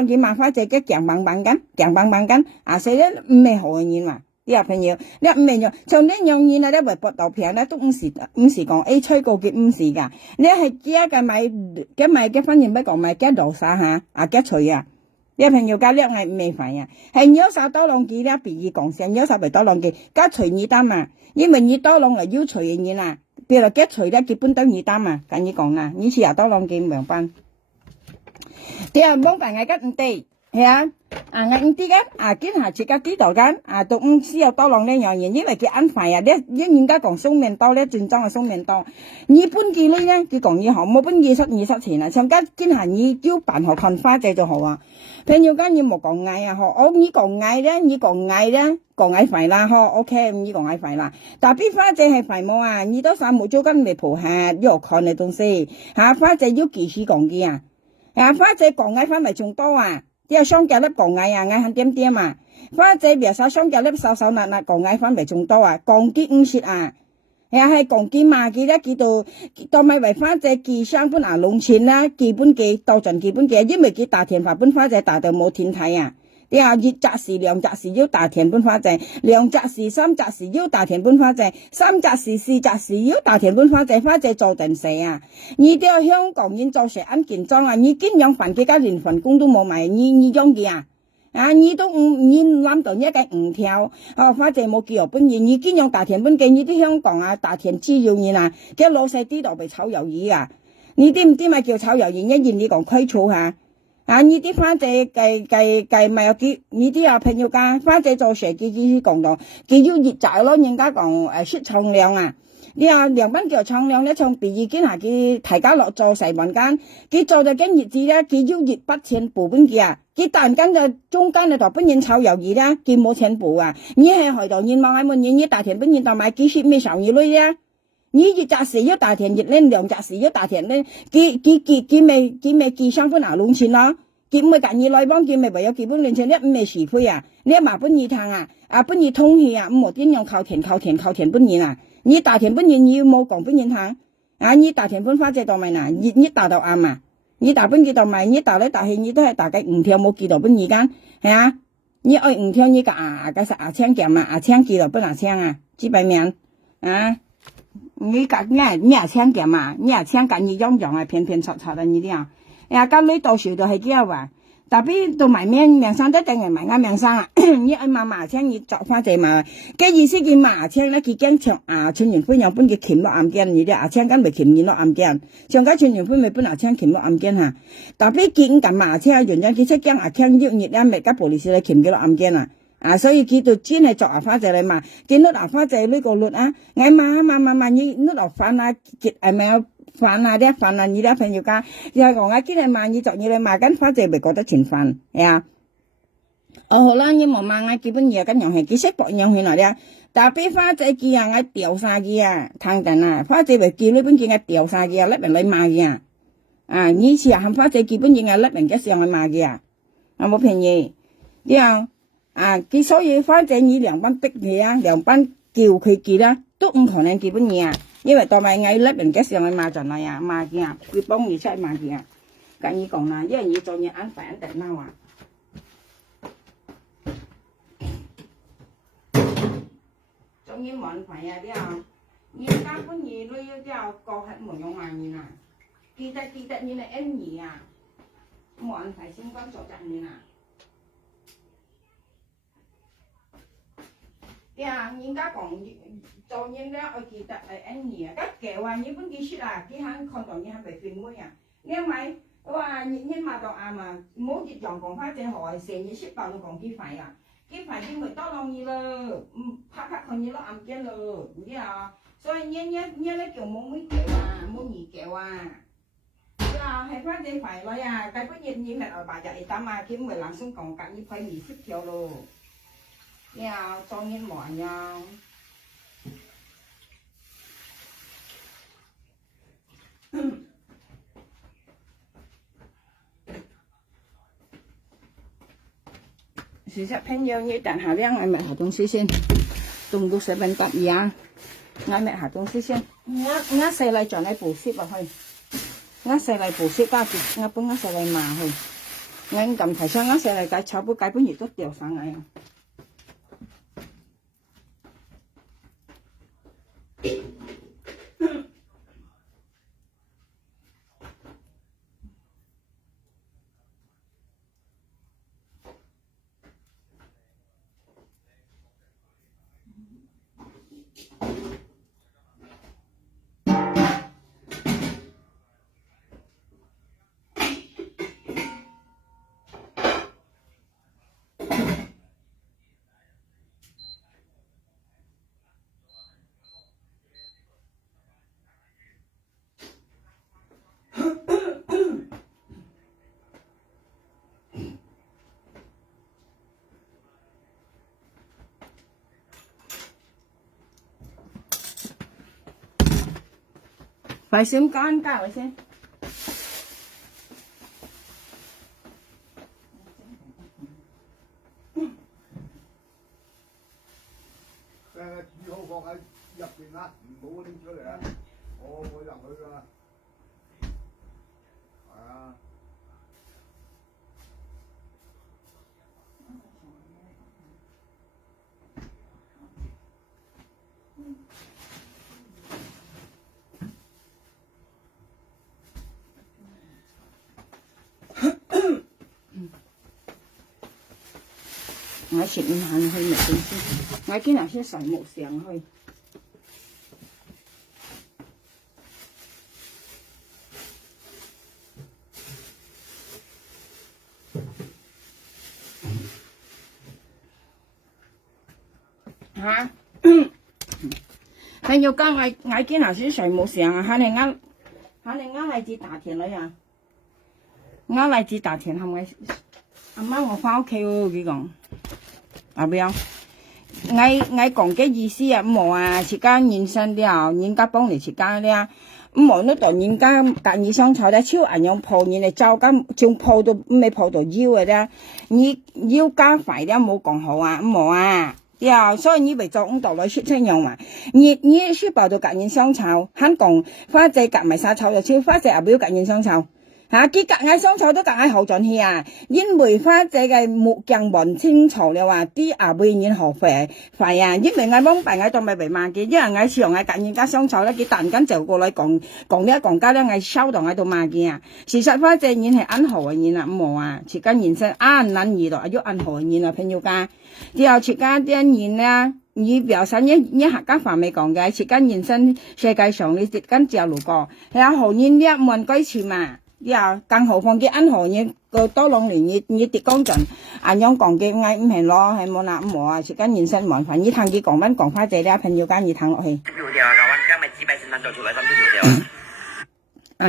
見麻花仔嘅強棒棒緊，啊所以咧唔係好嘅嘢嘛，啲朋友你唔明咗，從呢樣嘢咧為博豆片咧都唔是講 A 吹過嘅唔是㗎，你係而家買嘅反應不講買嘅羅沙嚇，啊嘅脆啊。你朋友家叻係唔係煩啊？係有手多浪記咧，別意講聲有手為多浪記，加隨你單嘛，因為你多浪係要隨嘅嘢啦。譬如嘅隨咧，基本都二單嘛，咁你講啊，以前又多浪幾兩班，啲人幫大家吉唔地，係啊，我唔知嘅，今下自家知道嘅，都唔知有多浪呢樣嘢，因為佢安排啊，你人家講雙面刀咧，轉裝係雙面刀，你本記呢咧，佢講你好，冇本記失錢啊，上家今下你要辦學看花仔就好啊，朋友間你冇講嗌啊，我你講嗌咧，講嗌費啦，嗬 ，OK， 你講嗌費啦。但係花仔係費冇啊，你都三冇租金嚟蒲下，要看嘅東西，花仔要幾時講嘅啊？花仔講嗌翻嚟仲多啊，啲有雙腳粒講嗌啊，嗌肯點啊。花仔別晒雙腳粒手辣講嗌翻嚟仲多啊，講啲唔蝕啊。係講啲嘛，記得記到咪為花仔記雙本農錢啦，基本記到盡基本記，因為佢大田花本花仔大到冇田睇啊。你話熱雜時、涼雜時要大田搬花仔，涼雜時、三雜時要大田搬花仔，三雜時、四雜時要大田搬花仔，花仔做定死啊！你都要香港人做成安建裝啊！你經養飯幾家連份工都冇埋，你中意啊？你都你諗到一個五條，花仔冇叫本嘢，你經養大田搬嘅，你啲香港啊大田滋擾你啊，嘅老細啲度被炒魷魚啊！你知唔知咪叫炒魷魚？一言你講虧草下。呢啲花仔計咪有啲，呢啲朋友家花仔做蛇佢講到，佢要熱仔咯，人家講說重量啊，你話涼賓叫重量咧，從第二間下佢提交落做細民間，佢做就跟熱字咧，佢要熱不錢補本嘅啊，佢突然間就中間就同本人炒魷魚咧，佢冇錢補啊，你係害到人望喺門人，你大田本人同埋幾時咩上魚女啊？你熱雜時要大田熱咧，涼雜時要大田咧，佢咪記上分拿農錢咯，佢唔係隔二來幫，佢咪唯有基本農錢，你唔係是非啊，你麻本二趟啊，本二通氣啊，唔冇點樣靠田本人啊，你大田本人要冇講本人行，你大田本花仔到咪嗱，你大到啱啊，你大本幾到咪，你大嚟大去你都係大概5條冇記到本二間，係啊，你愛5條你個實青夾嘛，青記到本青啊，知擺面啊。你青嘅嘛？你青緊你樣啊，偏擦啊你啲啊！家女到時就係幾話，特別到埋命生得定係埋啱命生啊！你愛麻青你作花仔嘛？嘅意思佢麻青咧，佢驚長春元輝有本嘅鉗落暗鏡，你啲青根咪鉗落暗鏡，上家春元輝咪本青鉗落暗鏡嚇，特別見緊麻青原因佢出驚青熱咧，咪家玻璃士嚟鉗咗落暗鏡啊！所以佢就專係作花仔嚟嘛，見到花仔呢個率啊，我嘛，你呢度飯啊，係咪有飯啊啲飯啊，你啲朋友家又講見係嘛，你作嘢嚟嘛，跟花仔咪覺得全飯係啊，好啦，你冇問我基本嘢咁樣係幾識博樣去來咧？但俾花仔見啊，我掉晒佢啊，聽緊啊，花仔咪叫呢邊見我掉晒佢啊，甩人嚟罵佢啊！啊，以前啊，花仔基本嘢我甩人嘅上去罵佢啊，我冇便宜。啲佢所以花仔你兩班逼佢啊，兩班叫佢記啦，都唔可能基本嘢啊，因為當埋我甩人嘅上去罵盡嚟啊，罵佢啊，佢幫你出嚟罵佢啊，咁你講啦，因為你做嘢安排安定啦話。仲要問題啊啲啊，而家本嘢都要啲啊個係冇用埋嘢啊，記得你嚟 N 嘢啊，冇問題先講做責任啊。啲啊，而家講做嘢咧，我記得係 N 嘢啊，咁嘅話你本記説啊，啲肯看到你係咪變妹啊？你係咪話你罵到啱啊？唔好越樣講翻正害，成日説爆到講幾快啊！幾排啲咪多浪嘢咯，拍佢嘢咯暗驚咯，你啊，所以一咧叫冇妹叫啊，冇兒叫啊，係翻正快來啊，計不熱你咪來白日嚟打嘛，佢咪冷鬆講隔呢批兒識跳咯，你啊裝煙忙呀。事實朋友你等下咧，我咪下東西先，動到十分得意啊！我咪下東西先，我細嚟將你補貼落去，我細嚟補貼加住，我幫我細嚟罵去，我咁提上我細嚟計炒煲計本嘢都掉上嚟啊！快閃乾加佢先。煮好放喺入邊啦，唔好拎出嚟啊！我入去㗎，係啊。我食唔行去咪點先？我今日先上木上去。嚇！係要加我今日先上木上啊！你嚟自大田女啊！我嚟自大田係咪？阿媽我翻屋企喎，佢講。阿邊我講嘅意思啊，冇啊，自家現身啲啊，人家幫你自家啲啊，冇呢度人家隔二相湊咧，超人樣抱人哋周間仲抱到未抱到腰嘅啫，你腰加肥啲冇講好啊，冇啊，啲啊，所以你咪做咁度來出親樣嘛，你書包到隔二相湊，肯講花仔夾埋沙湊就超花仔阿表隔二相湊。啲隔嗌雙手都隔嗌好盡氣啊！因為花仔嘅木匠問清楚了話，啲阿妹然後肥啊！因為嗌幫病嗌到咪被罵嘅，因為嗌上嗌隔人家雙手咧，佢突然間就過嚟講呢一講家咧，嗌收到嗌到罵嘅啊！事實花仔然係安好嘅人啊，冇啊！切間人生安難易咯，要安好嘅人啊，朋友家，之後切間啲人咧。你表示一客家話未講嘅，切間人生世界上你切間就路過，係好人咧冇人改詞嘛。呀，更何況啲安河嘢個多兩年你跌光盡，按樣講嘅嗌唔係咯，係冇啦冇啊，時間現身麻煩，你睇佢講花仔咧，朋友間你睇落去。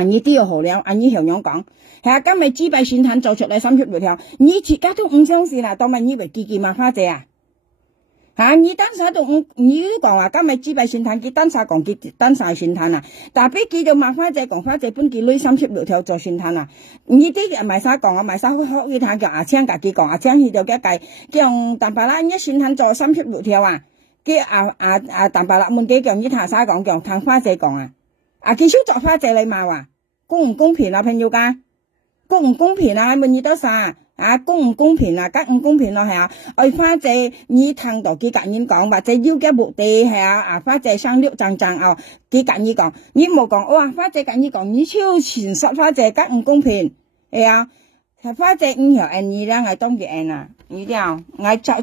你啲要好了，你向樣講，係今日資幣宣傳做出嚟36條，你自家都唔相信啦，當咪以為記嘛花姐啊？你當時都你都講話今日資幣宣傳，佢當時講佢當時宣傳啊，但係佢就麻花姐講花姐本佢女36條做宣傳啊，你啲賣沙講啊，賣沙好佢睇叫阿青家己講，阿青佢就一計叫淡白啦，一宣傳做36條啊，佢淡白啦問佢叫你睇沙講叫聽花姐講啊，佢少做花姐你罵話公唔公平啊朋友家，公唔公平啊問你多啥？公唔公平啊？梗唔公平咯，係啊！花姐你聽到佢隔人講，或者要嘅目的係花姐生碌爭佢隔人講，你冇講，花姐隔人講，你超前實花姐梗唔公平，係啊！花姐唔條按你啦，我當佢按啊，你啲我找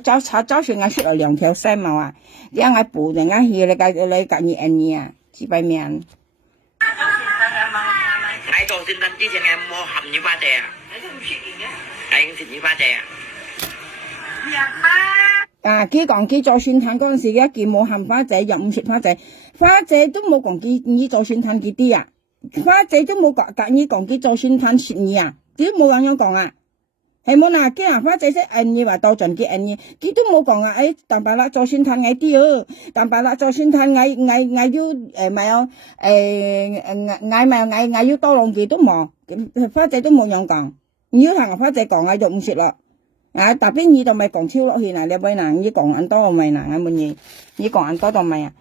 算我出嚟2條細毛啊，啲我補定我去你隔你按你啊，幾百面。I做宣傳之前我冇含住花姐啊。anh xin như pha chè佢講佢做宣傳嗰陣時嘅，佢冇含花姐又唔食花姐，花姐都冇講佢做宣傳佢啲啊，花姐都冇講佢講佢做宣傳食你啊，佢都冇咁樣講啊，係冇嗱，佢花姐識按你話到盡佢按你，佢都冇講啊，但白啦做宣傳嗌啲哦，但白啦做宣傳嗌要咪有嗌要多浪佢都冇，花姐都冇樣講。你要同花姐講啊，就唔食咯。特別你就咪講超落去啦，你咪嗱，你講咁多咪嗱，咁乜嘢？你講咁多就咪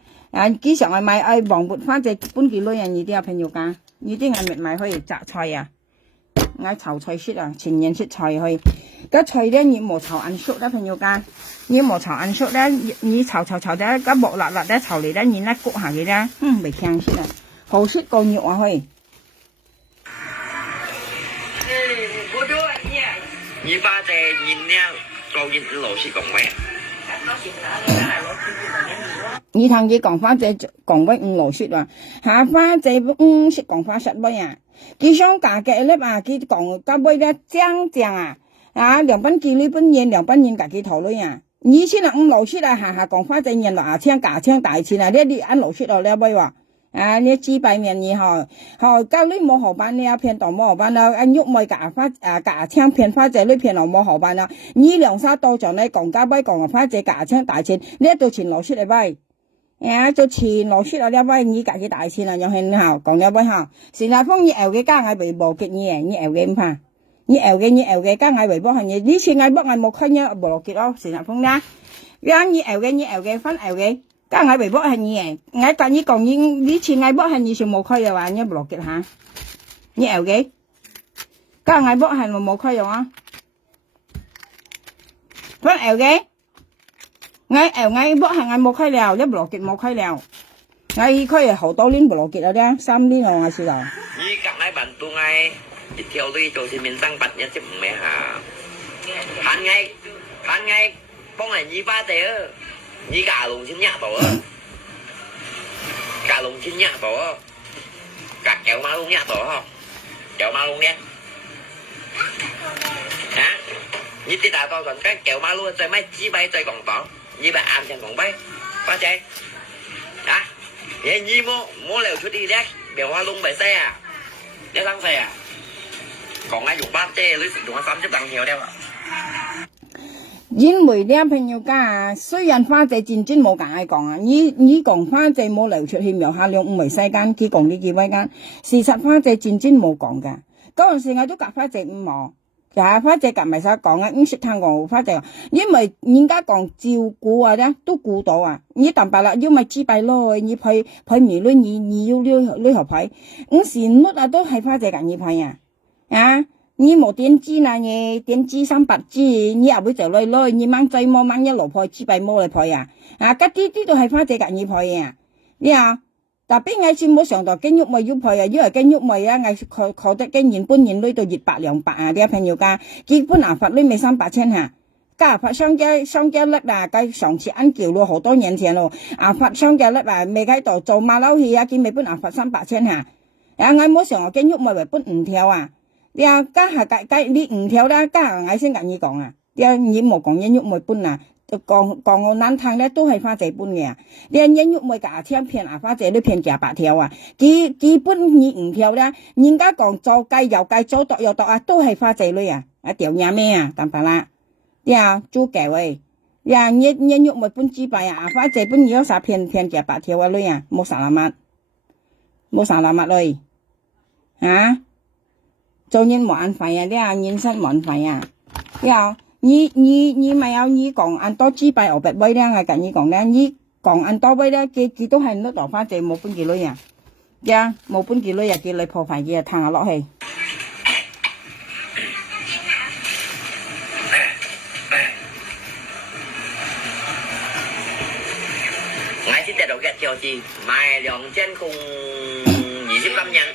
經常係買黃末花姐本幾女人，你啲朋友家，你啲係咪買可以摘菜啊？我炒菜色啊，前年食菜去，個菜咧你冇炒硬熟啦，朋友家，你冇炒硬熟咧，你炒咧，個木辣咧炒嚟咧，你咧焗下佢咧，未香色啊，好食過肉啊去。như pha chè nhìn nha cho nhìn lẩu xì cổng mẹ 你同佢講花姐講乜唔老實啊？花姐識講花實乜啊？佢想嫁嘅咧佢講個乜咧正啊！2本幾女本人2本人自己討論啊！以前啊唔老實啊，下講花姐人話請嫁請大錢啊！你按老實咯，你乜話？你幾百年以後，教你冇學班，你騙到冇學班啦，喐咪嫁請騙花姐，你騙到冇學班啦，你2-3多咗你講家咪講花姐嫁請大錢，你做錢攞出嚟咪，做錢攞出嚟你咪，你自己大錢啊，又係好講你咪好，成日風你熬嘅家嗌微博嘅你熬嘅唔怕，你熬嘅家嗌微博係你，呢次嗌博嗌冇開呢無落結咯，成日風啦，你熬嘅分熬嘅。家嗌微博係你嘅，嗌隔你講你前嗌博係你全冇開嘅話，你唔落結嚇，你熬嘅，家嗌博係冇開嘅話，分熬嘅，嗌博係嗌冇開了，你唔落結冇開了，嗌開好多年唔落結啦啫，3年我嗌試啦。你隔嗌辦到嗌一條女做市面生8日即唔咩下，限嗌幫人二花姐啊！你gà lùng xin nhạc tổ gà lùng xin nhạc tổ gà kéo má lùng nhạc tổ không kéo má lùng đen hả như tí ta to còn cái kéo má lùng chơi mấy chi bay chơi còn tỏ như bà ăn chẳng còn bay ba chơi hả vậy như mua lều chút đi đấy béo hoa lùng bày xe à để lăng xe à còn ai dùng ba chê lấy sử dụng 30 bằng nhiều đeo ạ因為啲朋友家雖然花姐戰爭冇咁愛講啊，你講花姐冇流出去苗下兩唔係世間，佢講呢幾位間，事實花姐戰爭冇講噶，嗰陣時我都夾花姐唔冇，花姐夾埋晒講啊，唔識聽講花姐，因為人家講照顧啊咧都顧到啊，你但白啦，要咪支幣咯，你批米女你要呢學批，時率啊都係花姐夾你批啊。你冇點知啦，你點知300支，你又會就來，你掹仔摸掹一路派支幣摸嚟派啊！嗰啲都係花姐夾你派啊！你啊，特別我先冇上到經喐咪要派啊，因為經喐咪啊，我靠得經驗半年女到100-200啊啲朋友家，結本啊發女咪300千下，加發商家甩啊，計上次按叫咯，好多年前咯，發商家甩啊，未喺度做馬騮戲啊，見未本啊發300千下，我冇上到經喐咪為本5條啊！家下你5條啦，家下我先跟你講啊，你冇講一喐咪搬啊，講我難聽咧，都係花姐搬嘅。你人喐咪架聽騙啊，花姐都騙假白條啊。基本你唔條咧，人家講做雞又雞，做剁又剁啊，都係花姐女啊。啊條嘢咩啊？當白啦，呀做雞喂，呀人喐咪搬豬排啊，花姐搬有啥騙假白條啊女啊，冇啥啦乜女啊？做人冇安排啊，你啊人生冇安排啊，呀。你咪有你講按多豬排牛白威咧，我跟你講咧，你講按多威咧，佢都係唔到花姐冇搬幾女啊，呀冇搬幾女啊，佢嚟破壞佢啊，攤下落去。我先得到嘅條字賣2000共23人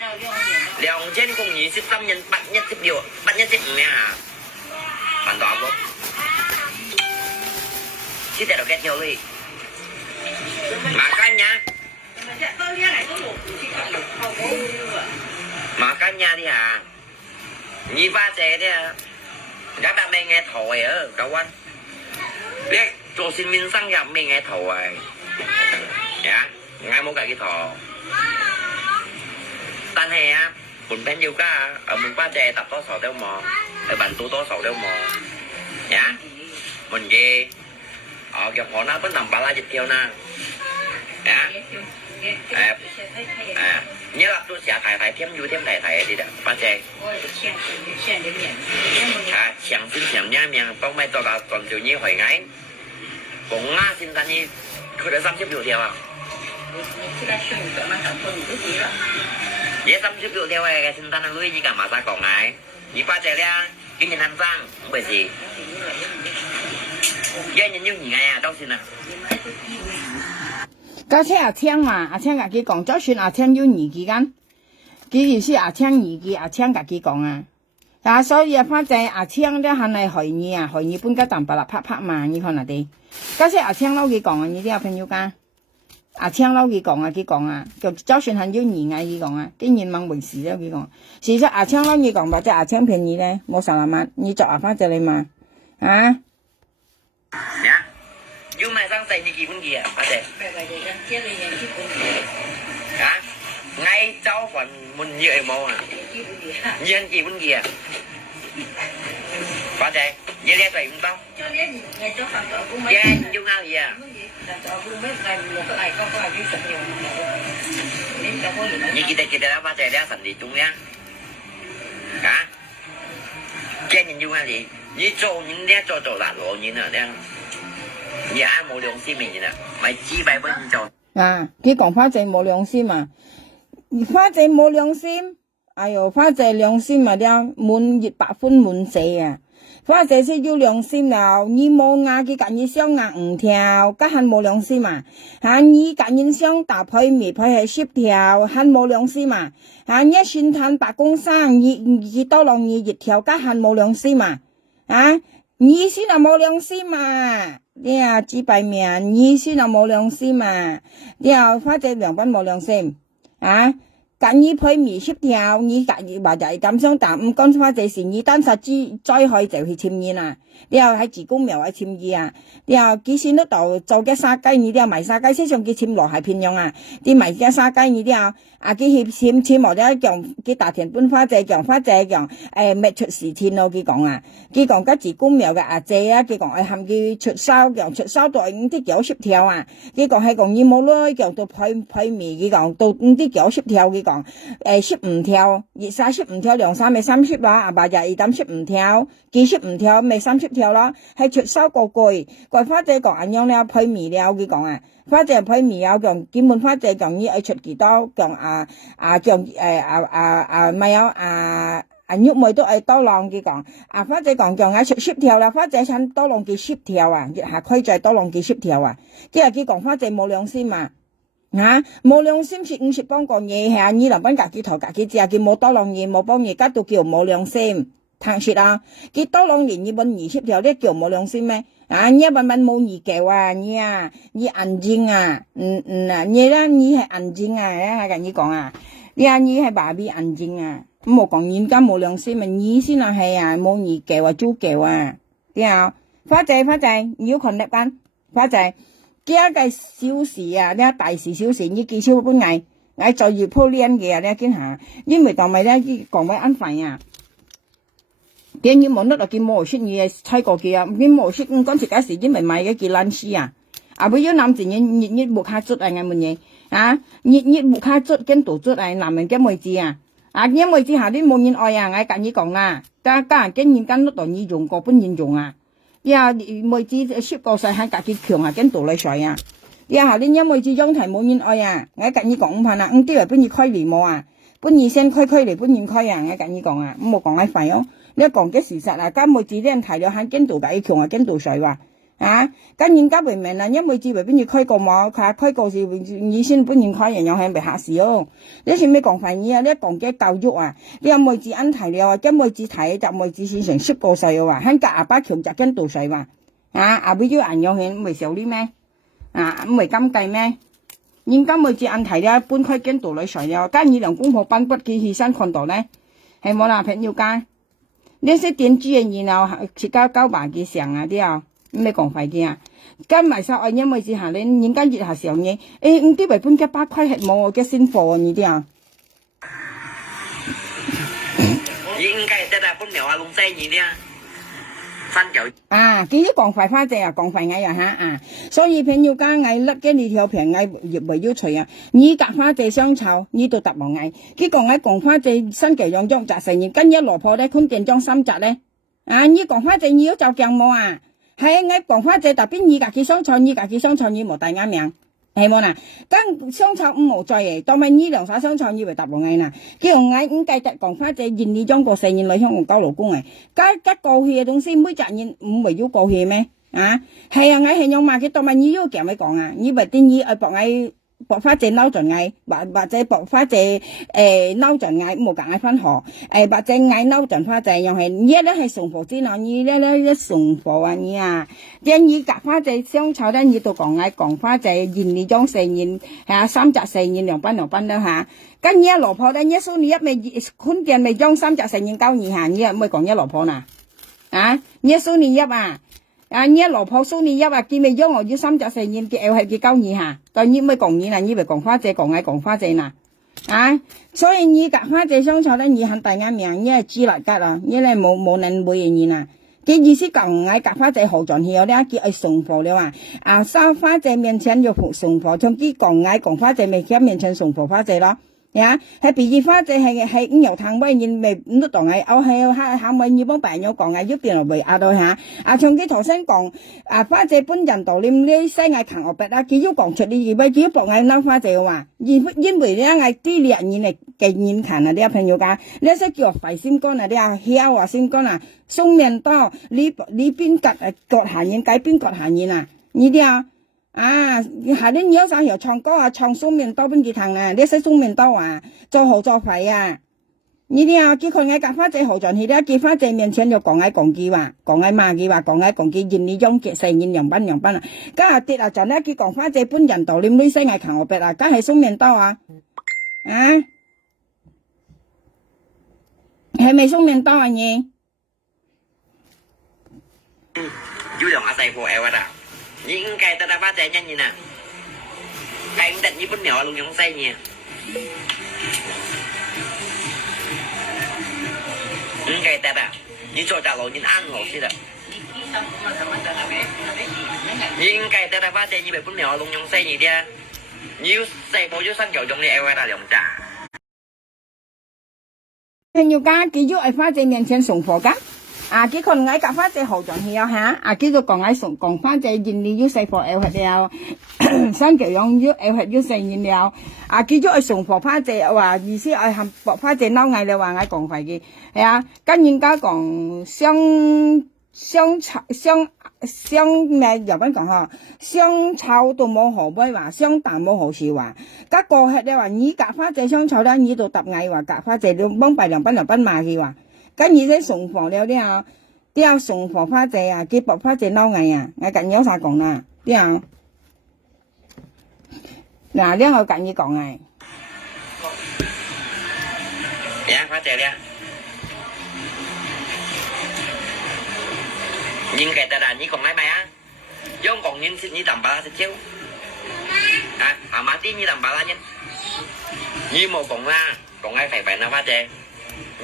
，2000共23人816啊！辦到不？先得到嘅條例，makanya dia, ni baca dia, gak ada mengenai thổi ở kawan, biết cho xin minh sang gặp mình nghe thổi, ya, ngay một cái thổi, tan hè á, buồn bên nhiều cả, ở mình baca tập to sầu đeo mò, ở bản tu to sầu đeo mò, ya, mình gì, ở gặp họ nó vẫn nằm bà la dịch theo na, ya. Nhớ là tôi sẽ thải thêm vui thêm thải đi đã ba trẻ chẳng xin chẳng nha miệng tao mày tao là còn chịu như hỏi ngay cũng nga xin ta như cứ đã xăm xếp biểu theo à dễ xăm xếp biểu theo này xin ta là lưới như cả mà ta còn ngại như ba trẻ ra cái nhìn hành sang bởi gì dễ nhìn như ngày à đâu xin à嗰次阿聽啊，阿聽佢講，就算阿聽要年紀間，佢意思阿聽年紀，阿聽佢講啊。啊，所以啊，反正阿聽咧係嚟害你啊，害你本家淡白啦，拍嘛，你看下啲。嗰次阿聽佬佢講啊，你啲朋友講，阿聽佬佢講啊，就算係要年啊，佢講啊，竟然問回事咧，佢講。事實阿聽佬佢講或者阿聽騙你咧，冇啥乜，你作阿反正你嘛，啊？ nhưng mà sang dậy như kỳ分gì à bà trẻ hả ngay cháu còn một nhựa màu à nhiên kỳ phân gì à bà trẻ như lẽ vậy không tao yeah chung nào gì à như kita đó bà trẻ đã thành gì chung nha hả cái nhìn chung nào gì như trâu những đứa trâu là lộ như nào đen而家冇良心嘅人啊，咪只擺本做。啊，佢講花姐冇良心嘛，花姐冇良心，哎呦，花姐良心嘛了，滿月百分滿四啊！花姐是有良心了，你冇牙佢揀你想牙唔條，家係冇良心嘛？嚇你揀你想打配咪配係10條，係冇良心嘛？嚇你算攤白工生，你多浪你10條，家係冇良心嘛？啊，你先係冇良心嘛？ 你啊，只擺面，你先係冇良心嘛？你啊，花姐良品冇良心啊！揀你配米10條，你揀話就係咁想答，唔講花姐是你單實之災害就去簽嘢啦。你又喺自公廟去簽嘢啊？你又幾時都到做嘅沙雞，你啲賣沙雞，先上佢簽落係片樣啊？啲賣嘅沙雞，你啲啊佢簽冇得講，佢大田搬花姐講咩出事天咯？佢講啊，佢講嗰自公廟嘅阿姐啊，佢講喊佢出燒到5啲90條啊，佢講係講你冇咯，講到配面，佢講到5啲90條，佢講15條，15條2、3咪30啦，阿爸就15條，幾15條咪30條啦，係出燒個句，個花姐講咁樣咧配面了，佢講啊。 花姐配面有講，基本花姐講你愛出幾多講咪有肉梅都愛多浪嘅講，花姐講愛出10條啦，花姐想多浪幾10條啊，月下規矩多浪幾10條啊，今日佢講花姐冇良心嘛，冇良心是50幫個嘢係你能幫自己頭自己知啊，佢冇多浪嘢冇幫嘢，家都叫冇良心，聽說啊，佢多浪嘢你揾20條咧叫冇良心咩？ 啊！你慢慢冇意見啊！你安靜啊！你咧你係安靜啊！咧跟你講啊！你係爸比安靜啊！冇講人家冇良心嘛！你先係啊冇意見話做嘅話，啲啊花姐，要群力緊，花姐，家嘅小事啊，呢大事小事，你記超本藝，我做月鋪練嘅啊，呢見下，因為當咪呢講咪安排啊。點解冇得落見冇出嘢猜過嘅啊？見冇出嗰時嗰時因為買嘅件爛絲啊，啊不要諗住熱木卡卒啊，我們嘢啊，熱木卡卒跟杜卒啊，男人嘅妹子啊，啊嘅妹子下啲冇人愛啊，我跟你講啦，家人跟人跟碌度你用過本人用啊，呀妹子説過晒喺自己強啊，跟杜嚟水啊，呀下啲妹子樣題冇人愛啊，我跟你講唔怕啦，啲話本人開嚟冇啊，本人先開嚟本人開啊，我跟你講啊，冇講喺廢哦。你講嘅事實啊，家妹子啲人提了喺跟度解強啊，跟度水話啊，跟人家為明啦，因妹子為邊要開過冇，佢開過是你先本人開人又係咪下事哦？你算咩講廢嘢啊？你講嘅教育啊，你有妹子安提了啊，跟妹子提就妹子先成識過水嘅話，喺隔阿爸強就跟度水話啊，阿妹要人又係唔係少啲咩？啊，唔係咁計咩？人家妹子安提了搬開跟度裏水了，跟二兩公婆搬不起起身看到呢，係冇啦，朋友間。呢些電子嘅然後切交白嘅上啊啲啊，咩講快啲啊？跟埋晒愛因妹子下你人家熱下上嘢，唔啲為搬嘅8塊係冇嘅先貨呢啲啊。應該得啦，本苗啊，弄細嘢啲啊，翻舊啊，幾啲講快花姐啊，講快藝啊嚇啊，所以朋友間藝甩嘅呢條平藝亦為要除啊，你夾花姐相湊，你都揼無藝，結果藝講花姐新嘅樣裝紮成年，跟一羅婆咧坤電裝3紮咧，啊，你講花姐你要就鏡冇啊，係藝講花姐特別你夾佢相湊，你冇大啱名。係冇啦，跟相湊唔好再嘅，當咪呢兩耍相湊以為答案啦，叫我唔計得講翻隻現呢張個4年嚟香港交勞工嘅，加過去嘅東西每隻人唔為要過去咩？啊，係啊，我係用嘛，佢當咪你要咁樣講啊，以為啲你愛博嗌博花隻撈盡嗌，或者博花隻撈盡嗌冇夾嗌翻學，或者嗌撈盡花隻又係，呢咧係送貨之內，呢咧一送貨啊你啊，因你夾花隻相湊咧，你都講嗌講花隻現呢張4年係啊3隻4年兩班啦嚇，跟呢一羅婆咧，一數你一未坤電未將3隻4年交二下，你唔會講一羅婆嗱，啊，一數你一啊。啊！呢羅婆蘇你一話見未咗我要3隻4年嘅又係佢交二下，但你咪講嘢啦，你咪講花姐講嗌講花姐嗱，啊！所以你夾花姐相湊咧，你很大眼命，你係知嚟㗎啦，你咧冇能每樣嘢啊！嘅意思講嗌夾花姐何盡係有啲叫佢送貨了啊！啊，收花姐面前要送貨，從啲講嗌講花姐咪喺面前送貨花姐咯。呀，係別嘅花姐係五油탕威人未唔得當係，我係下尾要幫朋友講啊，要變落為壓到嚇。啊，從佢頭先講啊，花姐本人道念呢西嗌勤學別啊，佢要講出啲嘢，佢要博嗌嬲花姐嘅話，因為呢嗌啲獵人嚟嘅人勤啊，啲朋友講，呢些叫肥先乾啊，啲啊曉啊先乾啊，送面多，你邊割下人，計邊割下人啊，呢啲啊。啊，下啲有啥又唱歌啊，唱送面刀邊幾堂啊，你識送面刀啊，做好做廢啊，呢啲啊，叫佢嗌夾花姐好盡氣啦，叫花姐面前就講嗌講句話，講嗌罵句話，講嗌講句現呢種嘅4年兩班啊，家下跌啊陣咧，叫講花姐本人道念女聲嗌勤我別啊，梗係送面刀啊，啊，係咪送面刀啊你？要用阿細貨 L 啊！你應該得花姐nhân gì nè, cái định như bún nhỏ luôn giống say nhỉ?應該得啊，你做大佬你按我去的。應該得花姐như vậy bún nhỏ luôn giống say gì đi? Như say bộ như săn kiểu giống như em đã làm trả. 朋友家記住喺花姐面前送貨㗎。啊！佢可能喺夾花姐好盡氣啊嚇！啊，叫做講喺送講花姐現你要4貨 L 係了，新橋用要 L 係要4年了。啊，叫咗去送貨花姐話意思係含博花姐嬲嗌你話嗌講費嘅，係啊，跟人家講相咩日本講呵，相湊都冇好威話，相淡冇好笑話。嗰個係你話你夾花姐相湊咧，你度揼嗌話夾花姐都幫弊兩賓罵佢話。跟住咧送貨了啲啊送貨花姐啊，佢博花姐嬲藝啊，我近有啥講啦？啲啊，嗱呢我近要講啊。呀，花姐咧， nhìn cái ta là như còn ai mày á giống còn nhìn xin như tầm ba sẽ chiếu mà tí như tầm ba la nhân như một còn ai phải nó phát chế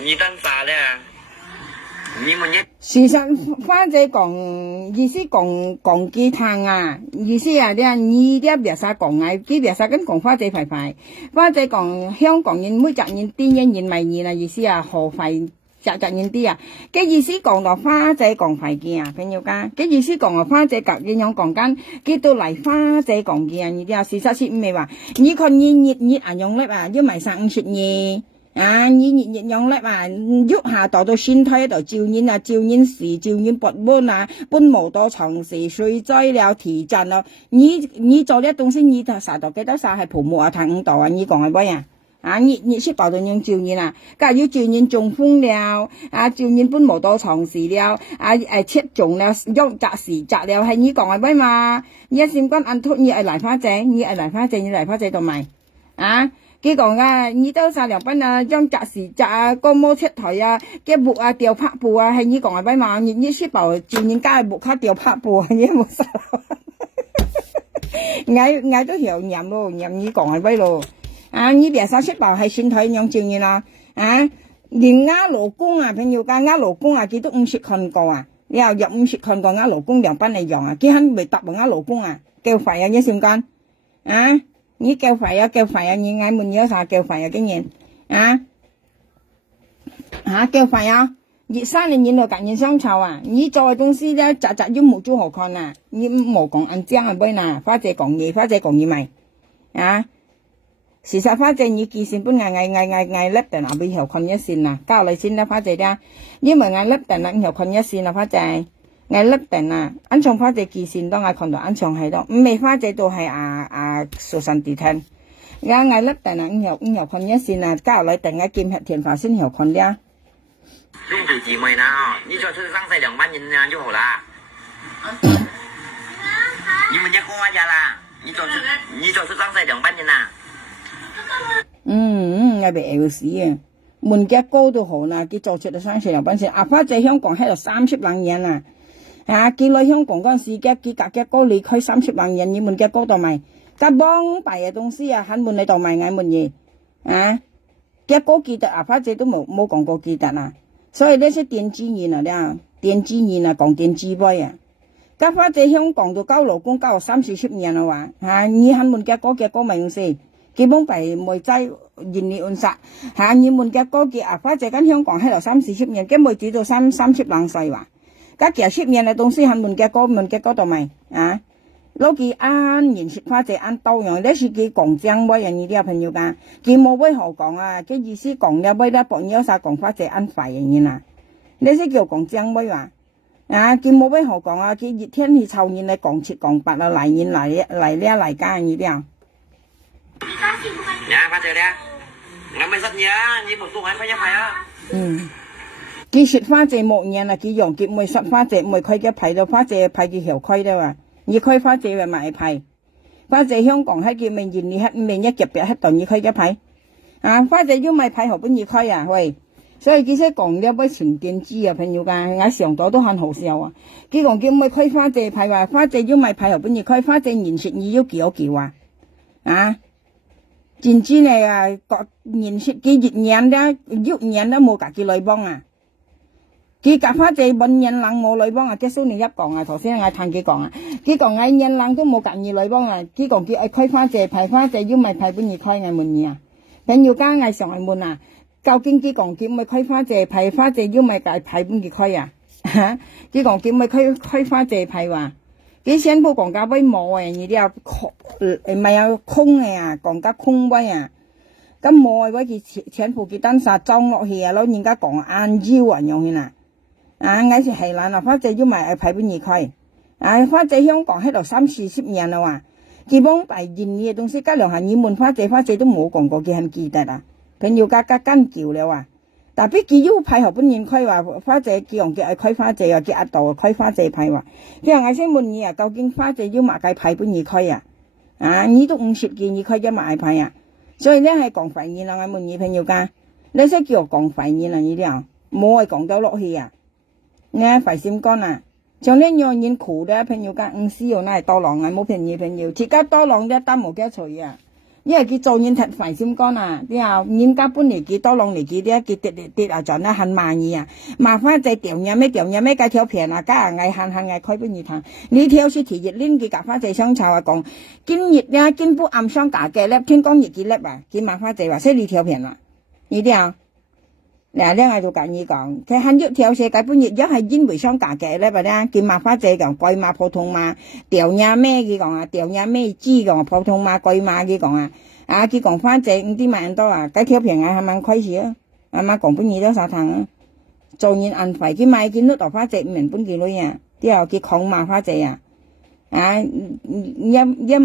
như tăng xa đấy như một nhất 事實花姐講意思講雞湯啊，意思啊你啲別晒講啊，啲別晒跟講花姐排，花姐講香港人每隻人啲人咪人啊，意思啊何費隻人啲啊，嘅意思講到花姐講快嘅啊，朋友家，嘅意思講到花姐夾影響講緊，佢到嚟花姐講嘅啊，呢啲啊事實是唔係話，你看你啊用力啊，要咪350嘢。你用力啊，喐下度到身體度照煙啊，照煙時照煙拔溫啊，搬毛多長時水災了提振咯。你做啲東西，你實度記得晒係泡沫啊，睇度啊，你講係咩啊？你識爆到用照煙啊，假如照煙中風了，照煙搬毛多長時了，切中了，喐扎時扎了，係你講係咩嘛？你一閃光按脫，你係嚟花姐，你嚟花姐度咪佢講啊，你都晒兩班啊，將扎時扎啊，個摩出台啊，嘅木啊掉拍布啊，係你講係咪嘛？你識爆照人家木卡掉拍布啊，你冇晒啦。嗌都條nhiệm咯，nhiệm你講係咪咯？你別晒識爆係身體用照人啦，連我老公啊，朋友家我老公啊，佢都50看過啊，你又入50看過我老公兩班嚟用啊，佢肯未答我老公啊，叫費啊，一閃間你叫費啊，你嗌門有啥叫費啊？竟然叫費啊！熱3年度隔年相湊啊！你做嘅東西咧，集都冇做好看啊！你冇講按正啊杯嗱，花姐講嘢咪事實花姐你記線本嗌粒定啊，俾條困一線啊，交你先啦，花姐啦，因為嗌粒定啊，條困一線啊，花姐。嗌粒定啊，安長花姐記線都嗌看到安長喺度，唔係花姐都係數神地聽，嗌粒定啊，條困一線啊，交你定嘅劍核田法先條困啲。兄弟姊妹呢，你做出生勢2班人啊就好啦。你們家過家啦，你做出生勢2班人啊。我被餓死啊！門家高都好啦，佢做出嚟生勢2班人，花姐香港喺度30萬人啊！佢來香港嗰陣時，佢隔高離開30萬人，你們嘅高度咪，佢幫擺嘅東西啊，喺門你度賣嗌門嘢，佢高記得花姐都冇講過記得啊，所以呢些電子煙啊，講電子杯啊，佢花姐香港度交老公交30-40年啦話，你喺門嘅高咪用事，佢幫擺梅劑燃料按殺，你們嘅高嘅花姐跟香港喺度30-40年，佢冇煮到30萬歲話。các kiểu ship nhận là東西hắn mình cái có tao mày lúc kia ăn nhìn ship hoa姐ăn tao rồi đấy là cái cổng giang bây giờ như thế朋友噶佢冇俾họ講啊cái意思講了bây giờ bọn nhớ sao講花姐ăn phải như nào đấy là叫講giang bây giờ佢冇俾họ講啊cái熱天氣臭熱嚟講切講白啊嚟家như thế nào dạ hoa姐đấy ngắm mấy rất nhớ như một cô gái phải á佢食花姐冇嘢啦，佢用佢唔會食花姐，唔會開嘅批到花姐批佢條開啦話，你開花姐咪賣批，花姐香港喺佢面前你喺面一夾別喺度你開嘅批，花姐要賣批後邊你開啊喂，所以佢先講了俾全電知啊朋友噶，我上到都很好笑啊，佢講佢唔會開花姐批話，花姐要賣批後邊你開，花姐現實你要叫真知你現實佢熱年啦，喐年都冇隔佢來幫啊。佢夾花姐揾人冷冇女幫啊，即係蘇你一講啊，頭先我聽佢講啊，佢講嗌人冷都冇隔意女幫啊，佢講佢愛開花姐派花姐要咪派本而開嗌門嘢啊，朋友家嗌上嚟門啊，究竟佢講佢咪開花姐派花姐要咪派本而開啊，佢講佢咪開花姐派話，佢先鋪講價威冇啊，你啲啊唔係有空嘅啊，講價空威啊。咁冇位佢全部佢單殺裝落去啊，攞人家講按腰啊樣去啦，我是係啦，花姐要咪派本而開，花姐香港喺度30-40年啦話，佢幫擺現嘅東西加兩下，你問花姐都冇講過佢很記得啦，朋友家跟叫了話，但係佢要派後本而開話，花姐佢用佢愛開花姐啊，佢阿度開花姐派話，佢話我先問你啊，究竟花姐要咪佢派本而開啊？你都50件而開一咪派啊？所以呢係講肺炎啦，我問你朋友家，你識叫講肺炎啦呢啲啊，冇係講到落去啊，你肺腺乾啊，像恁樣人苦的朋友講，唔需要那係多浪啊，冇便宜朋友，自家多浪的擔冇幾除啊。因為佢做人太煩心肝啊，啲啊人家本嚟佢多浪嚟佢啲，佢跌啊賺得很慢意啊，麻煩就掉嘢咩計條片啊，加人嗌行嗌開本熱談，你條是條熱拎佢夾翻隻雙炒啊講，今日啊今不暗雙價嘅咧，天光熱佢叻啊，佢麻煩就話識你條片啦，呢啲啊。嗱，呢我就講你講，佢很熱條寫嘅本日一係因為雙價嘅咧，或者見麻花仔講貴嘛普通嘛，掉嘢咩佢講啊，掉嘢咩知講普通嘛貴嘛佢講啊，佢講翻仔5啲萬多啊，計條平啊係咪虧事啊？阿媽講本嘢都沙탕啊，做人按費佢買見到豆花仔5人半幾女啊，之後佢抗麻花仔啊，因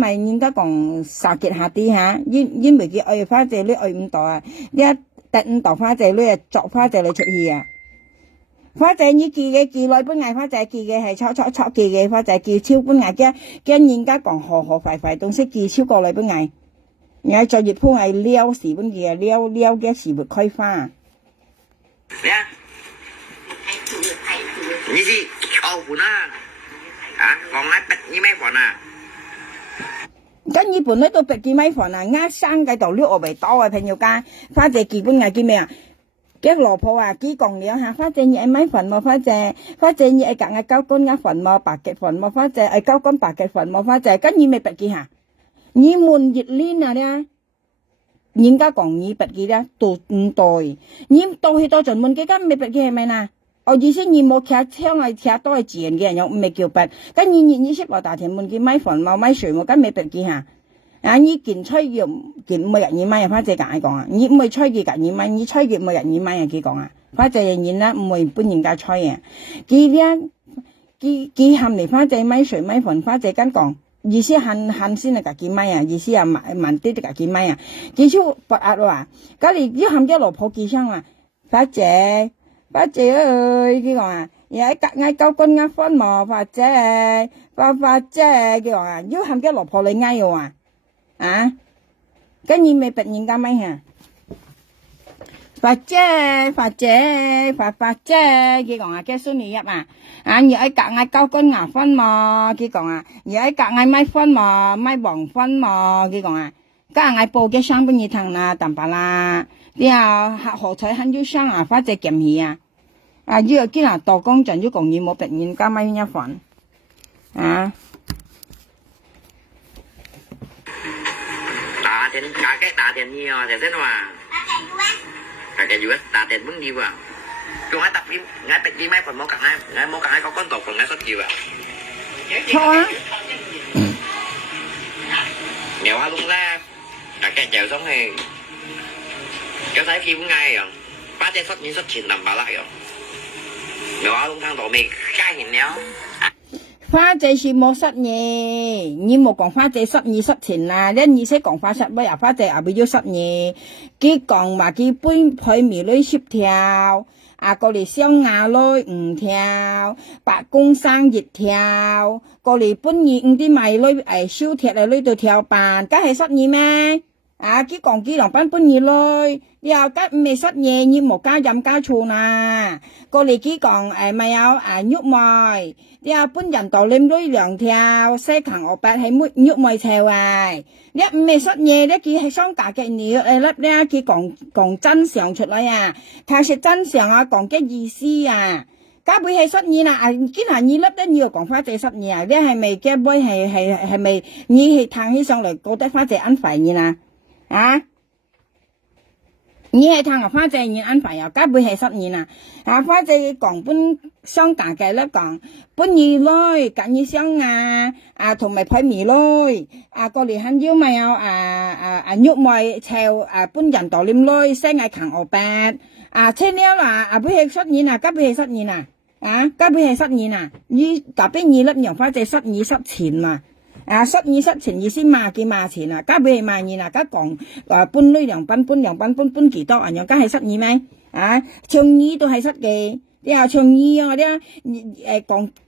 為人家講殺極下啲嚇，因為佢愛花仔你愛唔到啊，一等豆花仔你啊作花仔嚟出去啊，花仔你記嘅記來本嗌花仔記嘅係錯記嘅花仔記超本嗌嘅人家講何快東西記超過來本嗌，嗌作業鋪係撩時本嘅撩嘅時會開花。咩啊？你知澳門啊？講緊乜嘢咩飯啊？跟日本咧都百幾米飯啊，啱生嘅度溜我未多啊，朋友家花姐基本嗌叫咩啊？嘅羅婆啊，幾講了嚇，花姐你愛買飯麼？花姐你愛夾嗌高乾嘅飯麼？白嘅飯麼？花姐愛高乾白嘅飯麼？花姐跟你咪百幾嚇，你悶熱練啊咧，人家講你百幾咧，都唔對，你到去到盡悶幾間咪百幾係咪嗱？我意思你冇騎槍係騎多係自然嘅人又唔係叫白，跟你識話大田門佢買飯冇買水冇跟咪白幾下，你見吹葉見每日你買啊，花姐講講啊，你唔會吹葉㗎你買，你吹葉每日你買啊佢講啊，花姐人然啦唔會搬人家吹啊，佢咧佢喊嚟花姐買水買飯，花姐跟講意思喊先係㗎佢買啊，意思啊慢啲啲㗎佢買啊，佢超白壓話，咁你一喊咗老婆幾聲啊，花姐ơi，佢講啊，而家隔嗌高官呃分嘛，花姐，佢講啊，要喊嘅老婆你嗌嘅話，跟住咪逼人家咪嚇，花姐，佢講啊，嘅孫女入啊，而家隔嗌高官呃分嘛，佢講啊，而家隔嗌買分嘛，買黃分嘛，佢講啊，隔嗌報嘅上半日堂啦，淡白啦，然後何彩很要上啊，花姐kiếm起啊。要見人多講陣要講嘢冇別人家買一份打電呢啊，就真話打電話打電มึงดีกว่าช่วงนั้นตัดงานเป็ดยี่ไม่ผลมอกังงานมอกังก็ก้นตกผลงานสดดีกว่า 錯啊！เดี๋ยวว่าลุงแรกแต่แกเจ๋วxong thì kéo thấy phim ngay rồi ba trẻ xuất những xuất trình nằm bà lại rồiเดี๋ยวว่าลุงทางต่อมีใกล้เห็นแล้ว花姐是冇失嘢，你冇講花姐失意失錢啦，你意思講花失威啊？花姐也唔要失嘢，佢講話佢搬配苗女攝跳，過嚟雙牙女唔跳，白宮生熱跳，過嚟搬二五啲米女燒鐵嚟女度跳板，梗係失意咩？佢講佢兩班搬二女。又吉未失嘢，你冇加飲加醋啦。過嚟佢講咪有喐妹，又本人道你女兩條，西芹我白係乜喐妹潮啊！你未失嘢，你佢係雙價嘅你粒咧，佢講真相出嚟啊，睇實真相啊，講嘅意思啊。加倍係失嘢啦，今下你粒咧你又講花姐失嘢啊？你係咪嘅杯係咪你係彈起上嚟覺得花姐安排你啦？你係聽花姐人安排又加倍係失言啦，花姐講本雙價嘅咧講本二女緊要雙同埋配米女過嚟肯要咪有喐妹潮本人道念女聲嗌強我白車了啦倍係失言加倍係失言加倍係失言你特別二粒讓花姐失意失錢嘛。失意失錢意思罵幾罵錢加俾佢罵嘢加講搬女兩班搬幾多人又加係失意咩？從呢度係失嘅，你後從醫哦，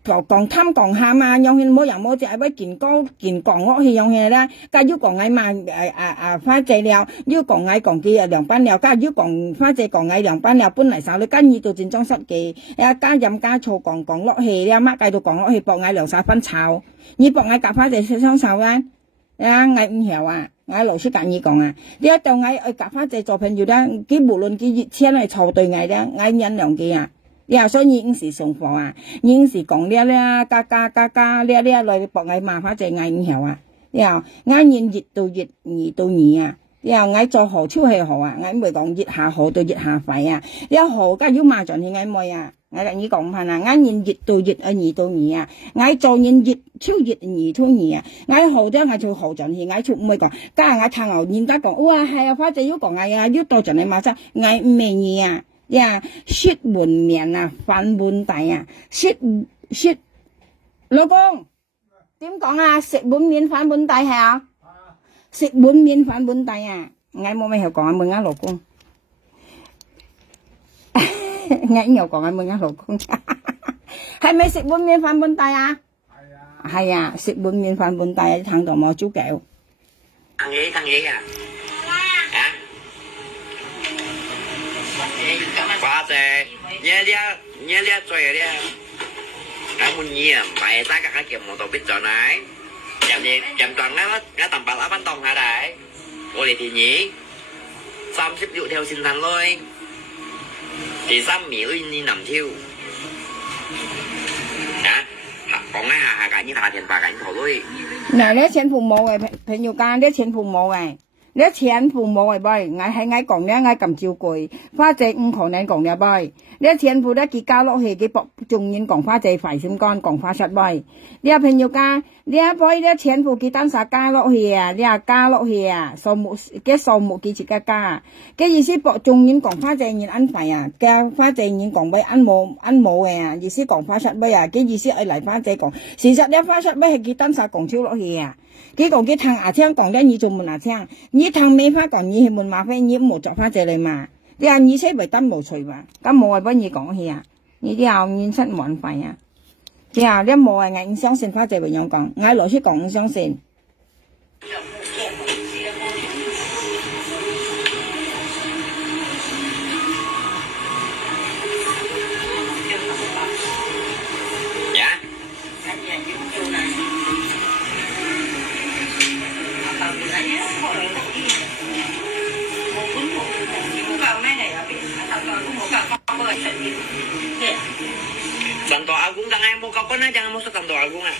講貪喊啊，用佢冇人冇只係見高見講落去用佢啦，加要講嗌嘛花姐了，要講嗌講嘅涼班了，加要講花姐講嗌涼班了，本嚟手你跟住到正裝濕嘅，加飲加醋講落去，你阿媽繼續講落去，博嗌涼晒分炒，你博嗌夾花姐雙手啦，嗌唔曉啊！我老師講講啊，你一到我夾花姐做朋友啦，佢無論佢熱車嚟湊對我啦，我忍兩句啊，你話所以應時送貨啊，應時講加來博我麻花姐我唔曉啊，你話我現熱到熱熱到熱啊，你話我做河超係河啊，我唔會講熱下河到熱下肺啊，你話河梗係要麻盡去我妹啊。我同你講翻啦，我現熱到熱啊，熱到熱啊，我做現熱超熱熱超熱啊，我好啲我做好盡氣，我做唔會講，加上我聽牛人家講，哇係啊，花姐要講我啊，要多盡你馬生，我唔明意啊，呀雪滿面啊，飯滿底啊，雪，老公點講啊？食滿面飯滿底係啊？食滿面飯滿底啊，我冇咩好講啊，問下老公。我又講緊問下老公，係咪食碗麵飯半大啊？係啊，食碗麵飯半大啊！聽到冇豬腳？thằng gì à? Hả? Quá trời, nhớ chơi đi. Anh muốn gì à? Mày ta các kiếm một tổ biết trò này. Chậm toàn nó tầm bạc lá bắn tông hả đấy? Ôi thì nhỉ? Xong xếp dụ theo xin thành thôi. Thì xăm miệng đi nằm thiêu. Hả? Còn cái hà cả như thà tiền bạc cảnh thổ thôi. 嗱，你錢父母嘅朋友間，你錢父母嘅，你錢父母嘅唄，我係我講咧，我咁照顧，花姐唔可能講嘅唄，你錢父咧佢加落去，佢博仲要講花姐快閃乾講花實唄，你朋友間，你噃你錢父佢單曬加落去啊，你加落去啊，數目佢自己加，嘅意思博仲要講花姐要安排啊，嘅花姐要講俾安冇嘅啊，意思講花實唄啊，嘅意思係嚟花姐講，事實咧花實唄係佢單曬講超落去啊。佢講佢聽牙青講咧，你做門牙青，你聽美花講你係門馬飛，你冇做花姐嚟嘛？你話你車為得無趣嘛？咁冇係幫你講起啊？你啲後面出冇費啊？之後你冇係我唔相信花姐會樣講，我老師講唔相信。Thần tòa Agung jangan mau kapan aja jangan masuk thần tòa Agung à?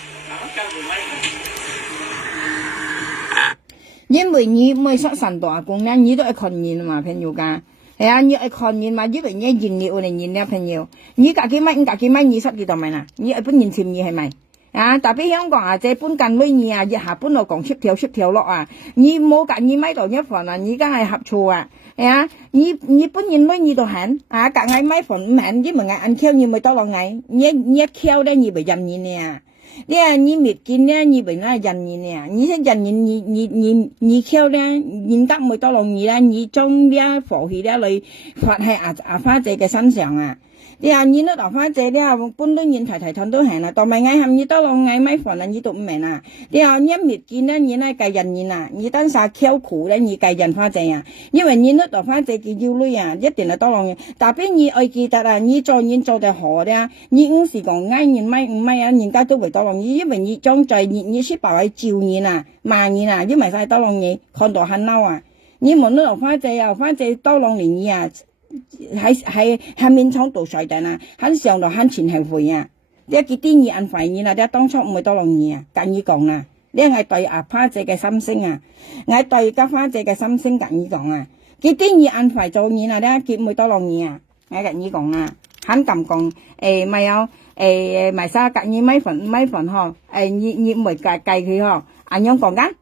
因為你沒上神道公呢，你都係看人嘛，朋友噶，係啊，你係看人嘛，因為你人了我哋人了朋友，你自己買你識幾多咪啦？你係本人潛意係咪？啊，特別香港啊，這本近每年啊，日下本來講出條落啊，你冇隔你買到一份啊，你梗係合錯啊，係啊，你本人每年都行啊，隔嗌買份唔行，因為嗌按 Q 你咪多落嗌，你 Q 咧你咪任意呢，你啊你滅見咧你咪那任意呢，你些任意你 Q 咧，現得咪多落你啦，你將呢火氣咧嚟發喺阿花姐嘅身上啊。你話你都落花姐，你話搬都現提吞都行啦，但係嗌含你多落嗌咪煩啦，你都唔明啊！你話一滅見咧，你咧計人啊，你單晒 Q 苦咧，你計人花姐啊，因為你都落花姐嘅要女啊，一定係多落嘅。特別你愛記得啊，你做得好咧，你唔是講嗌人咪唔係啊，人家都會多落你，因為你將在你是白位照人啊，罵人啊，因為晒多落你，看到很嬲啊！你冇得落花姐啊，花姐多落你啊！喺面廠度水定啊，喺上度喺前後會啊，你幾啲嘢按費嘢啊，你當初唔會多落嘢啊，跟你講啊，你係對阿花姐嘅心聲啊，我對家花姐嘅心聲跟你講啊，幾啲嘢按費做嘢啊，你結唔會多落嘢啊，我跟你講啊，肯咁講咪有咪沙隔你咪份嗬，你唔會計佢嗬，咁樣講緊。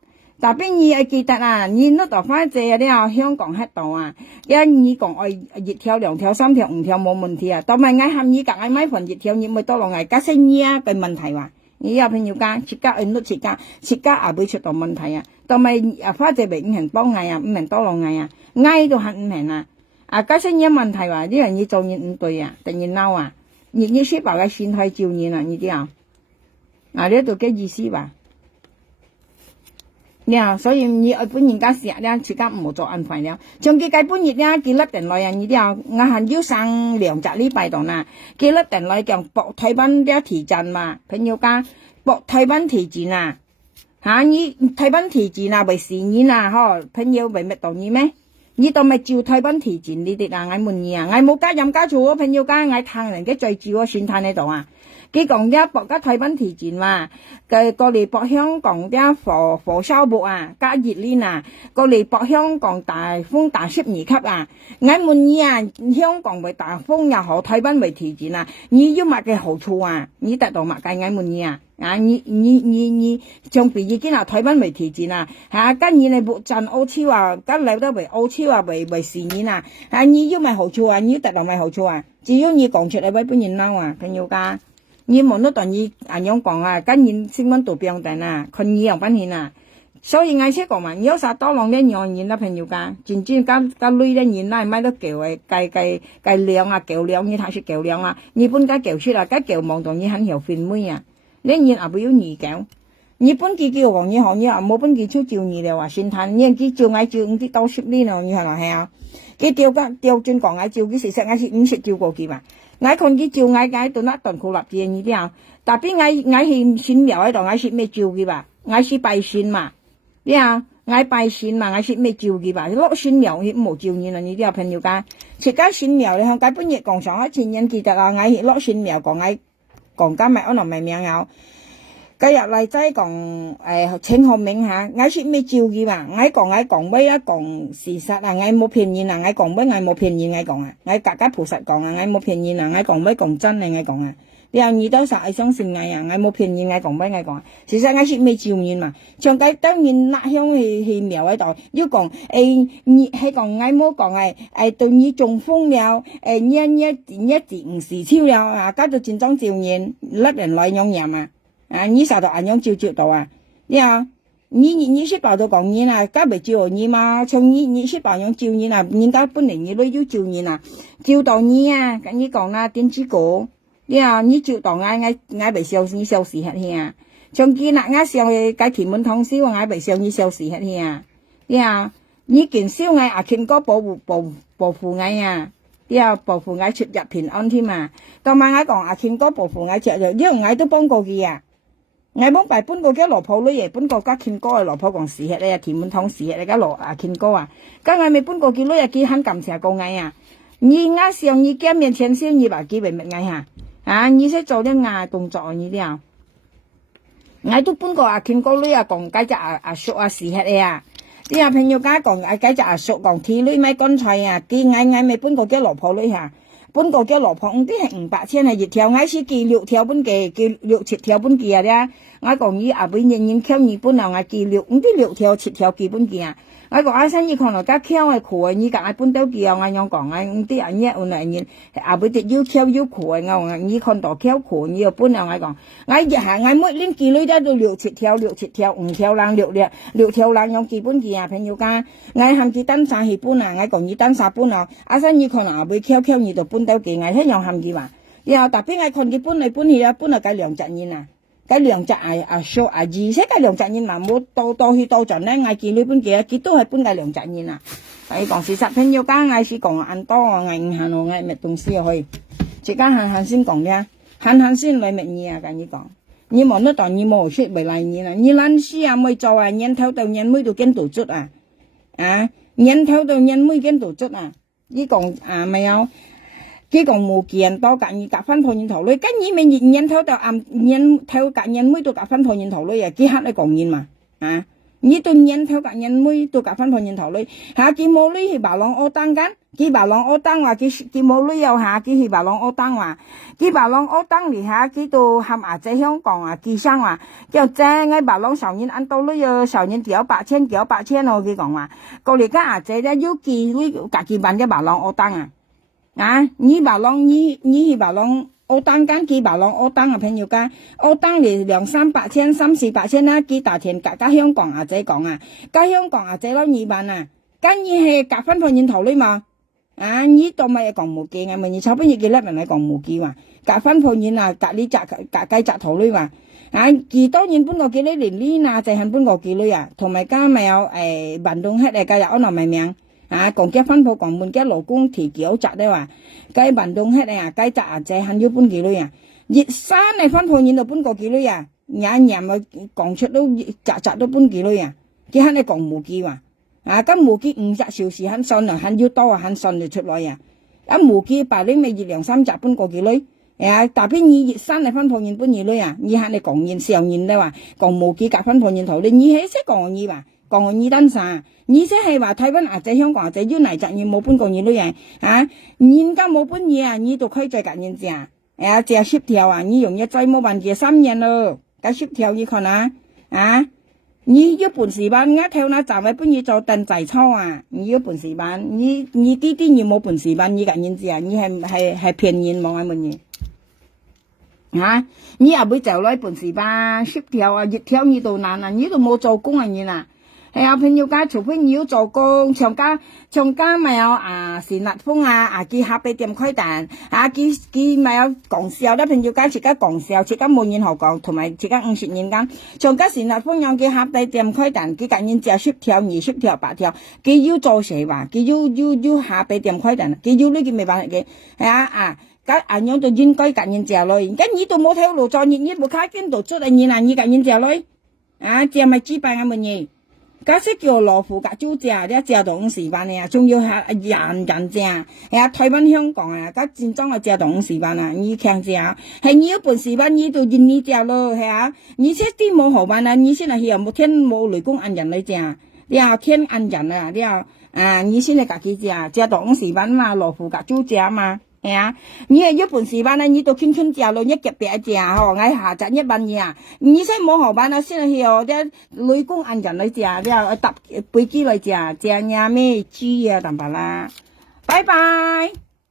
特別你係記得啊，你都落花姐啊，你話香港喺度啊，你講愛熱條、2條、3條、5條冇問題啊，但係我喊你隔嗌買份熱條，你咪多落嗌加升呢啊嘅問題話，你有朋友間設家按都設家啊會出到問題啊，但係啊花姐咪唔行幫嗌啊，唔行多落嗌啊，嗌都係唔行啊，加升呢問題話，呢樣嘢做嘢唔對啊，突然嬲啊，你識把個心態照應啊，你知啊？啊，呢度嘅意思吧？呀，所以你本人家食咧，自家唔好做安排了。像佢計本日咧，佢甩定來啊，你知啊？我還要上2隻禮拜度啦，佢甩定來講博台灣啲提前嘛，朋友家博台灣提前啊，嚇你台灣提前啊，為4年啊，嗬，朋友為乜道理咩？你都咪照台灣提前呢啲啊，我滿意啊，我冇加任加醋，朋友家我撐人嘅最照我先睇呢度啊。佢講啲博家台灣提前嘛，過嚟博香港啲火燒木啊，加熱鏈啊，過嚟博香港大風大12級啊，我滿意啊，香港為大風又好，台灣為提前啊，你要乜嘅好處啊？你得到乜嘅我滿意啊？啊，你像比如今啊，台灣為提前啊，嚇，今年你冇賺歐超啊，今嚟得為歐超啊，為4年啊，嚇，你要乜好處啊？你要得到乜好處啊？只要你講出嚟，為本人嬲啊，朋友家。你冇得同你人樣講啊，今年新聞都標定啊，佢你又分現啊，所以我先講嘛，有啥多浪啲樣現啦，朋友家，真正加女啲現啦，買得叫嘅計量啊，叫量你睇出叫量啊，你本家叫出啦，家叫望到你很有分妹啊，你現也不要二叫，你本幾叫講你行你啊，冇本幾出照你了話先睇，你幾照嗌照唔知到10年咯，你係咪係啊？佢調轉講嗌照，佢事實嗌是50照過佢嘛。我看佢照我喺度那頓苦立嘅你啲啊，特別我係神廟喺度，我係咩照嘅吧？我係拜神嘛，你啊，我拜神嘛，我係咩照嘅吧？落神廟佢冇照你啦，你啲啊朋友家，食間神廟你向解本日講上一前人記得啊，我係落神廟講今日安落咪名有。今日嚟仔講請學名下，我係咩照嘅吧？我講咩啊？講事實啊！我冇騙人啊！我講咩？我冇騙人我講啊！我格格菩薩講啊！我冇騙人啊！我講咩？講真嘅我講啊！你話你都實係相信我啊！我冇騙人我講咩？我講啊！事實我係咩照人嘛？像佢當然辣香去廟喺度，要講你係講我冇講對你中風了一字唔時超了啊！加到正裝照人甩人來樣嘢嘛！啊！你啥都按樣照到啊？你識包到講嘢啦，家咪照你嘛？從你識包樣照你啦，人家本嚟你都要照你啦，照到你啊！跟你講啦，點知個？你照到我咪你消時黑氣啊！從見啦，我上去解天門通宵，我咪上你消時黑氣啊！你見燒我阿慶哥保護我啊！保護我出入平安添啊！當晚我講阿慶哥保護我出入，因為我都幫過佢啊！我幫擺搬過嘅羅婆女嘢，搬過家慶哥嘅羅婆講時日咧，田滿堂時日你家羅阿慶哥啊，家我未搬過佢女嘢，佢肯撳成個嗌啊！你啱上你見面前先，你話佢為乜嗌下？啊！你識做啲嗌動作你啲啊？我都搬過阿慶哥女啊，講解只阿叔啊時日啊！啲阿朋友家講解只阿叔講佢女咪乾脆啊，佢嗌未搬過嘅羅婆女下。本個叫羅婆，唔知係500千係一條，我是記6條本嘅，記6、7條本嘅啊！我講你阿妹人人扣你本啊，我記6，唔知6條、7條記本嘅啊！我講阿生意看到家扣嘅褲啊，你講阿本都記啊！我樣講啊，唔知人嘢換嚟人阿妹啲要扣要褲啊！我講你看到扣褲，你又本啊！我講我日下我每年記女仔都6、7條、5條lang6條lang樣記本嘅啊！朋友家我喊佢單三去本啊！我講你單三本啊！阿生意看到阿妹扣你就本。到幾ngày hết nhau hầm gì mà, 然後特別我看佢搬嚟搬去啊，搬嚟計2隻人啊，計2隻阿叔阿姨，識計2隻人嘛，冇到去到盡咧，我見你搬幾啊，佢都係搬計2隻人啊。但係講事實，朋友間我是講按多啊，我唔行路，我乜東西去，即間行先講嘅，行先來乜嘢啊？跟你講，你冇得當你冇出為來你啦，你諗事啊冇做啊，年頭到年尾都見到足啊，年頭到年尾見到足啊，你講啊沒有？佢講冇見多隔二隔分破年頭女，跟住咪年頭到年頭隔年尾都隔分破年頭女啊！幾刻你講嘢嘛？你對年頭隔年尾都隔分破年頭女，下佢冇女去白浪柯單間，佢白浪柯單話佢冇女又下佢去白浪柯單話，佢白浪柯單嚟下佢到含牙仔香港啊，佢生話叫正喺白浪上年按到女啊，上年幾8千咯，佢講話過嚟家牙仔咧要佢女隔幾萬嘅白浪柯單啊！你白浪你去白浪我當間幾白浪我當啊朋友家我當嚟2、3百千3、4百千啦，幾大田加香港阿仔講啊，加香港阿仔撈2萬啊，跟住係夾分破年頭呢嘛，你都咪講無記嘅，你炒邊嘢嘅叻人嚟講無記話，隔分鋪現啊，隔呢扎隔雞扎頭女話，佢當然搬個幾女連呢啊，就係搬個幾女啊，同埋加咪有運動靴嚟加入安樂命名，講結分鋪講半結勞工提繳扎咧話，計運動靴啊，計扎啊，就係要搬幾女啊，熱山嚟分鋪現度搬個幾女啊，日咪講出都扎都搬幾女啊，佢肯你講無記話。咁無記50小時肯信啊，肯要多啊，肯信就出來啊。無記白領咪2、3集搬過幾女，大片你熱山嚟分鋪現搬幾女啊，你肯你講現上現咧話，講無記夾分鋪現頭，你係識講二話，講二單啥，你識係話台灣或者香港或者要嚟集現冇搬過幾女啊，現家冇搬嘢啊，你都可以再夾現隻，隻協調啊，你用一再冇辦嘅3年咯，咁協調你看啊，你要本事班，跳那站位搬嘢做凳仔操啊！你要本事班，你啲你冇本事班，你咁樣子啊？你係騙人冇乜嘢，你又會走來本事班，協調啊，越跳你都難啊，你都冇做工啊你啦。朋友家除非你要做工，廠家咪有善立豐佢下俾店開單，佢咪有講笑啦，朋友家自家講笑，自家冇人學講，同埋自家50年間，廠家善立豐有佢下俾店開單，佢咁樣就協調2協調8條，佢要做事話，佢要下俾店開單，佢要呢件未辦嘅，咁樣就應該咁樣做咯，而家你都冇條路做，你冇卡邊度出嚟，你咁樣做咯，就咪舉辦咁嘅嘢。假設叫羅浮格租價，你借到50萬啊，仲要係人價，台灣香港啊，咁戰爭啊借到50萬啊，你強借，係你有本事辦，你就認你借咯，你這啲冇好辦啊，你先係有冇天冇雷公按人嚟借，你又天按人啊，你先係自己借到50萬嘛，羅浮格租價嘛。你係有本事辦啊，你都輕輕借咯，一夾別借嗬，下集1萬嘢你先冇好辦啊，先係有啲雷公按人嚟借，你又搭飛機嚟借咩豬啊，等等啦，拜拜。